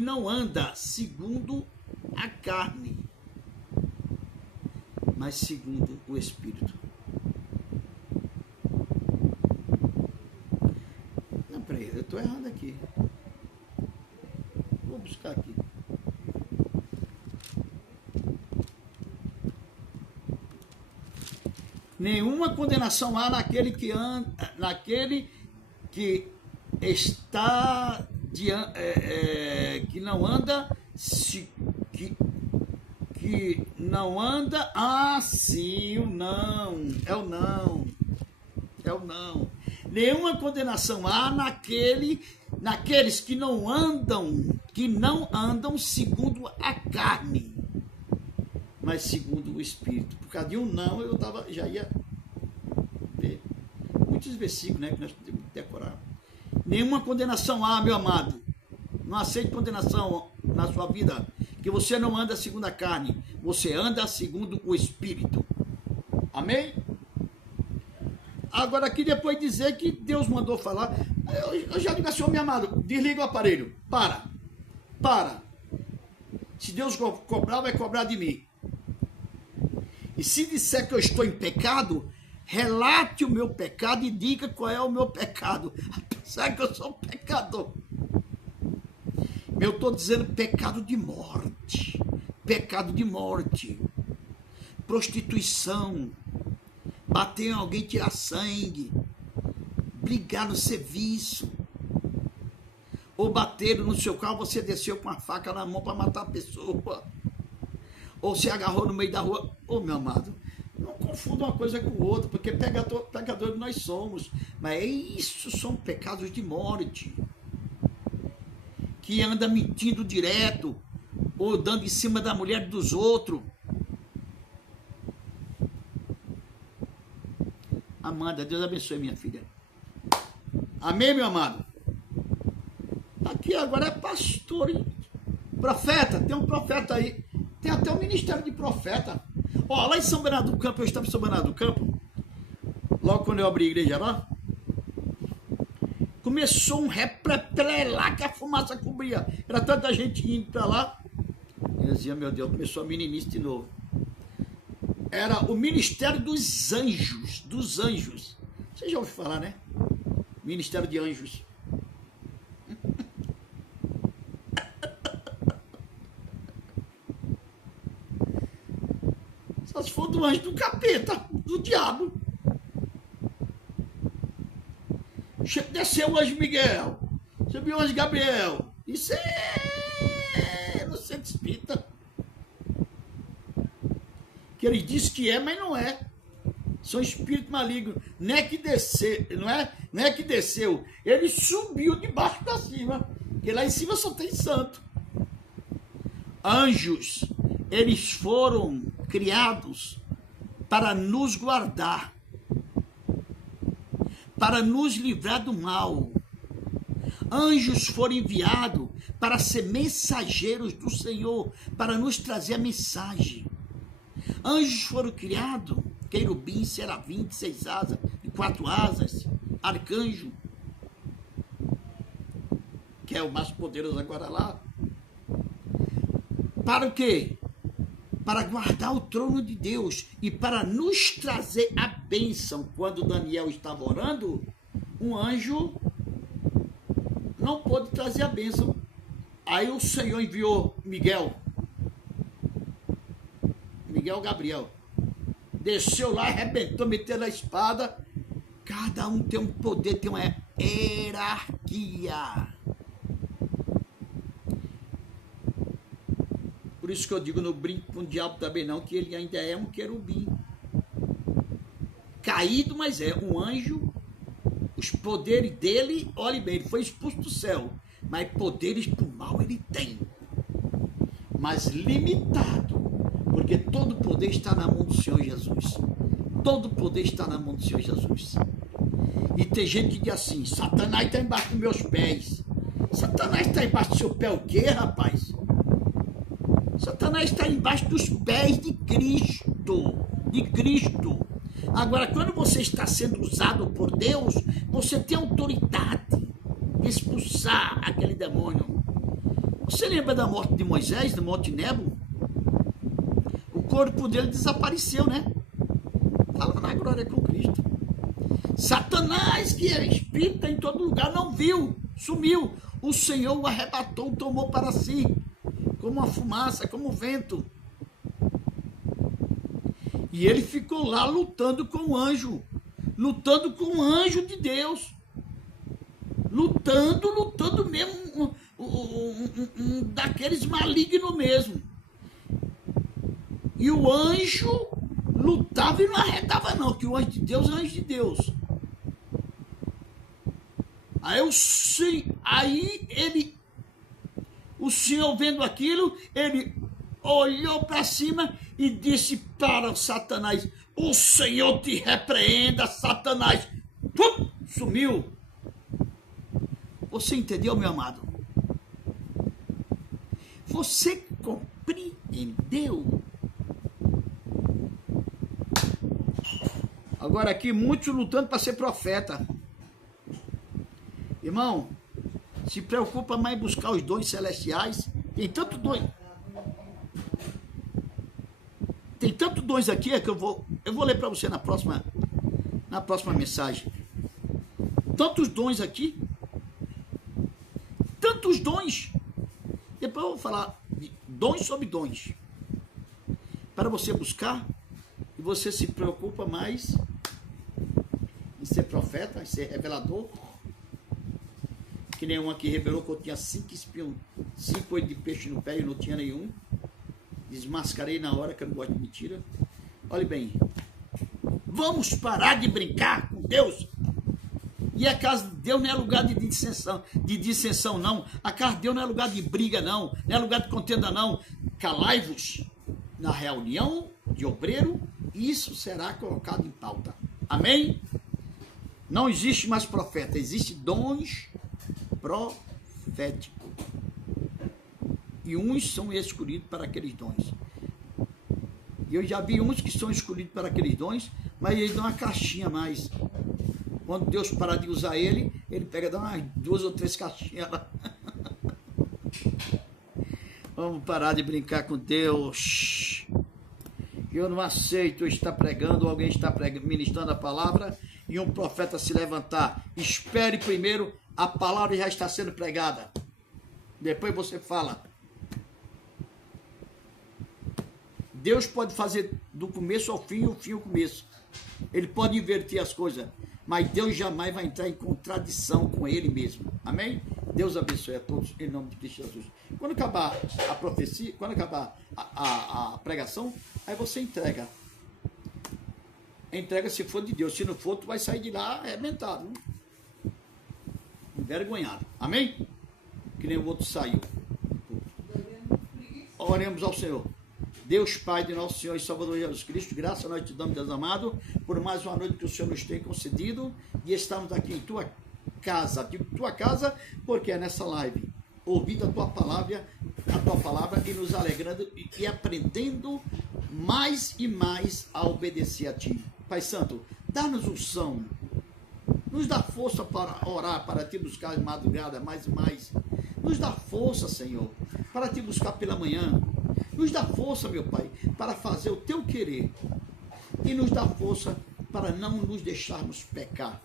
não anda segundo a carne, mas segundo o Espírito. Não, peraí, eu estou errado aqui. Vou buscar aqui. Nenhuma condenação há naquele que anda, naquele que está que não anda, que não anda, sim, o não, é o não, é o não. Nenhuma condenação há naqueles que não andam segundo a carne, mas segundo o Espírito. Por causa de um não, eu já ia ver muitos versículos, né, que nós temos que decorar. Nenhuma condenação há, meu amado. Não aceite condenação na sua vida, que você não anda segundo a carne, você anda segundo o Espírito. Amém? Agora aqui depois dizer que Deus mandou falar, eu já digo assim: meu amado, desliga o aparelho, para. Se Deus cobrar, vai cobrar de mim. E se disser que eu estou em pecado, relate o meu pecado e diga qual é o meu pecado, apesar que eu sou um pecador. Eu estou dizendo pecado de morte, prostituição, bater em alguém, tirar sangue, brigar no serviço, ou bateram no seu carro, você desceu com a faca na mão para matar a pessoa, ou se agarrou no meio da rua. Meu amado, não confunda uma coisa com outra, porque pecadores nós somos, mas isso são pecados de morte, que anda mentindo direto, ou dando em cima da mulher dos outros. Amanda, Deus abençoe minha filha. Amém, meu amado? Aqui agora é pastor e profeta. Tem um profeta aí. Tem até um ministério de profeta. Ó, lá em São Bernardo do Campo, eu estava em São Bernardo do Campo. Logo quando eu abri a igreja lá, começou um replé lá que a fumaça cobria. Era tanta gente indo para lá. Eu dizia, meu Deus, começou a meninice de novo. Era o ministério dos anjos. Dos anjos. Você já ouviu falar, né? Ministério de anjos. Só se for do anjo do capeta, do diabo. Desceu o anjo Miguel, subiu o anjo Gabriel. Isso é no centro espírita. Que ele diz que é, mas não é. São espíritos malignos. Não é que desceu, não é que desceu. Ele subiu de baixo para cima. Porque lá em cima só tem santo. Anjos, eles foram criados para nos guardar, para nos livrar do mal. Anjos foram enviados para ser mensageiros do Senhor, para nos trazer a mensagem. Anjos foram criados, querubim, serafim, de 6 asas, de 4 asas, arcanjo, que é o mais poderoso agora lá. Para o quê? Para guardar o trono de Deus e para nos trazer a bênção. Quando Daniel estava orando, um anjo não pôde trazer a bênção. Aí o Senhor enviou Miguel Gabriel. Desceu lá, arrebentou, meteu a espada. Cada um tem um poder, tem uma hierarquia. Por isso que eu digo, não brinco com o diabo também não, que ele ainda é um querubim. Caído, mas é um anjo. Os poderes dele, olhe bem, ele foi expulso do céu. Mas poderes pro mal ele tem. Mas limitado. Porque todo poder está na mão do Senhor Jesus. Todo poder está na mão do Senhor Jesus. E tem gente que diz assim, Satanás está embaixo dos meus pés. Satanás está embaixo do seu pé o quê, rapaz? Satanás está embaixo dos pés de Cristo. De Cristo. Agora, quando você está sendo usado por Deus, você tem autoridade de expulsar aquele demônio. Você lembra da morte de Moisés, no Monte Nebo? O corpo dele desapareceu, né? Estava na glória com Cristo. Satanás, que é espírito em todo lugar, não viu, sumiu. O Senhor o arrebatou, tomou para si, como uma fumaça, como um vento. E ele ficou lá lutando com o anjo de Deus. Lutando mesmo, daqueles malignos mesmo. E o anjo lutava e não arredava não, que o anjo de Deus é o anjo de Deus. O Senhor vendo aquilo, ele olhou para cima e disse para o Satanás, o Senhor te repreenda, Satanás. Pum, sumiu. Você entendeu, meu amado? Você compreendeu? Agora aqui, muitos lutando para ser profeta. Irmão, se preocupa mais em buscar os dons celestiais. Tem tanto dons. Tem tanto dons aqui que eu vou ler para você na próxima mensagem. Tantos dons aqui. Tantos dons. Depois eu vou falar de dons sobre dons. Para você buscar, e você se preocupa mais em ser profeta, em ser revelador. Que nenhum aqui revelou que eu tinha 5 espiões, 5 olhos de peixe no pé e eu não tinha nenhum. Desmascarei na hora, que eu não gosto de mentira. Olhe bem, vamos parar de brincar com Deus. E a casa de Deus não é lugar de dissensão, não. A casa de Deus não é lugar de briga, não. Não é lugar de contenda, não. Calai-vos na reunião de obreiro, isso será colocado em pauta. Amém? Não existe mais profeta, existe dons proféticos. E uns são escolhidos para aqueles dons. E eu já vi uns que são escolhidos para aqueles dons, mas eles dão uma caixinha a mais. Quando Deus para de usar ele, ele pega e dá umas 2 ou 3 caixinhas lá. Vamos parar de brincar com Deus. Eu não aceito estar pregando, alguém está ministrando a palavra e um profeta se levantar. Espere primeiro, a palavra já está sendo pregada. Depois você fala. Deus pode fazer do começo ao fim e o fim ao começo. Ele pode inverter as coisas, mas Deus jamais vai entrar em contradição com Ele mesmo. Amém? Deus abençoe a todos, em nome de Cristo Jesus. Quando acabar a profecia, quando acabar a pregação, aí você entrega. Entrega se for de Deus. Se não for, tu vai sair de lá arrebentado. Envergonhado. Amém? Que nem o outro saiu. Oremos ao Senhor. Deus Pai de nosso Senhor e Salvador Jesus Cristo, graças a nós te damos, Deus amado, por mais uma noite que o Senhor nos tem concedido, e estamos aqui em tua casa, porque é nessa live, ouvindo a tua palavra e nos alegrando e aprendendo mais e mais a obedecer a ti. Pai Santo, dá-nos unção, nos dá força para orar, para te buscar de madrugada mais e mais, nos dá força, Senhor, para te buscar pela manhã. Nos dá força, meu Pai, para fazer o teu querer. E nos dá força para não nos deixarmos pecar.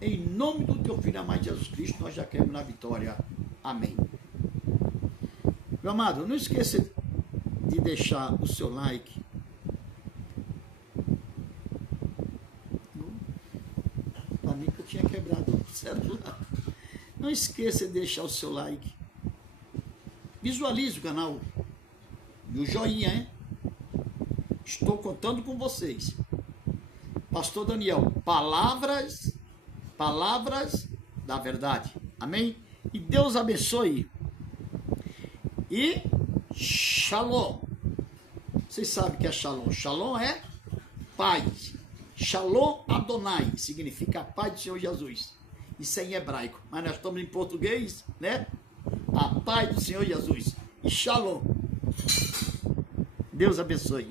Em nome do teu Filho amado Jesus Cristo, nós já queremos na vitória. Amém. Meu amado, não esqueça de deixar o seu like. Para mim que eu tinha quebrado o celular. Não esqueça de deixar o seu like. Visualize o canal. E o joinha, hein? Estou contando com vocês. Pastor Daniel, palavras da verdade. Amém? E Deus abençoe. E Shalom. Vocês sabem o que é Shalom? Shalom é paz. Shalom Adonai significa a paz do Senhor Jesus. Isso é em hebraico. Mas nós estamos em português, né? A paz do Senhor Jesus. E Shalom. Deus abençoe.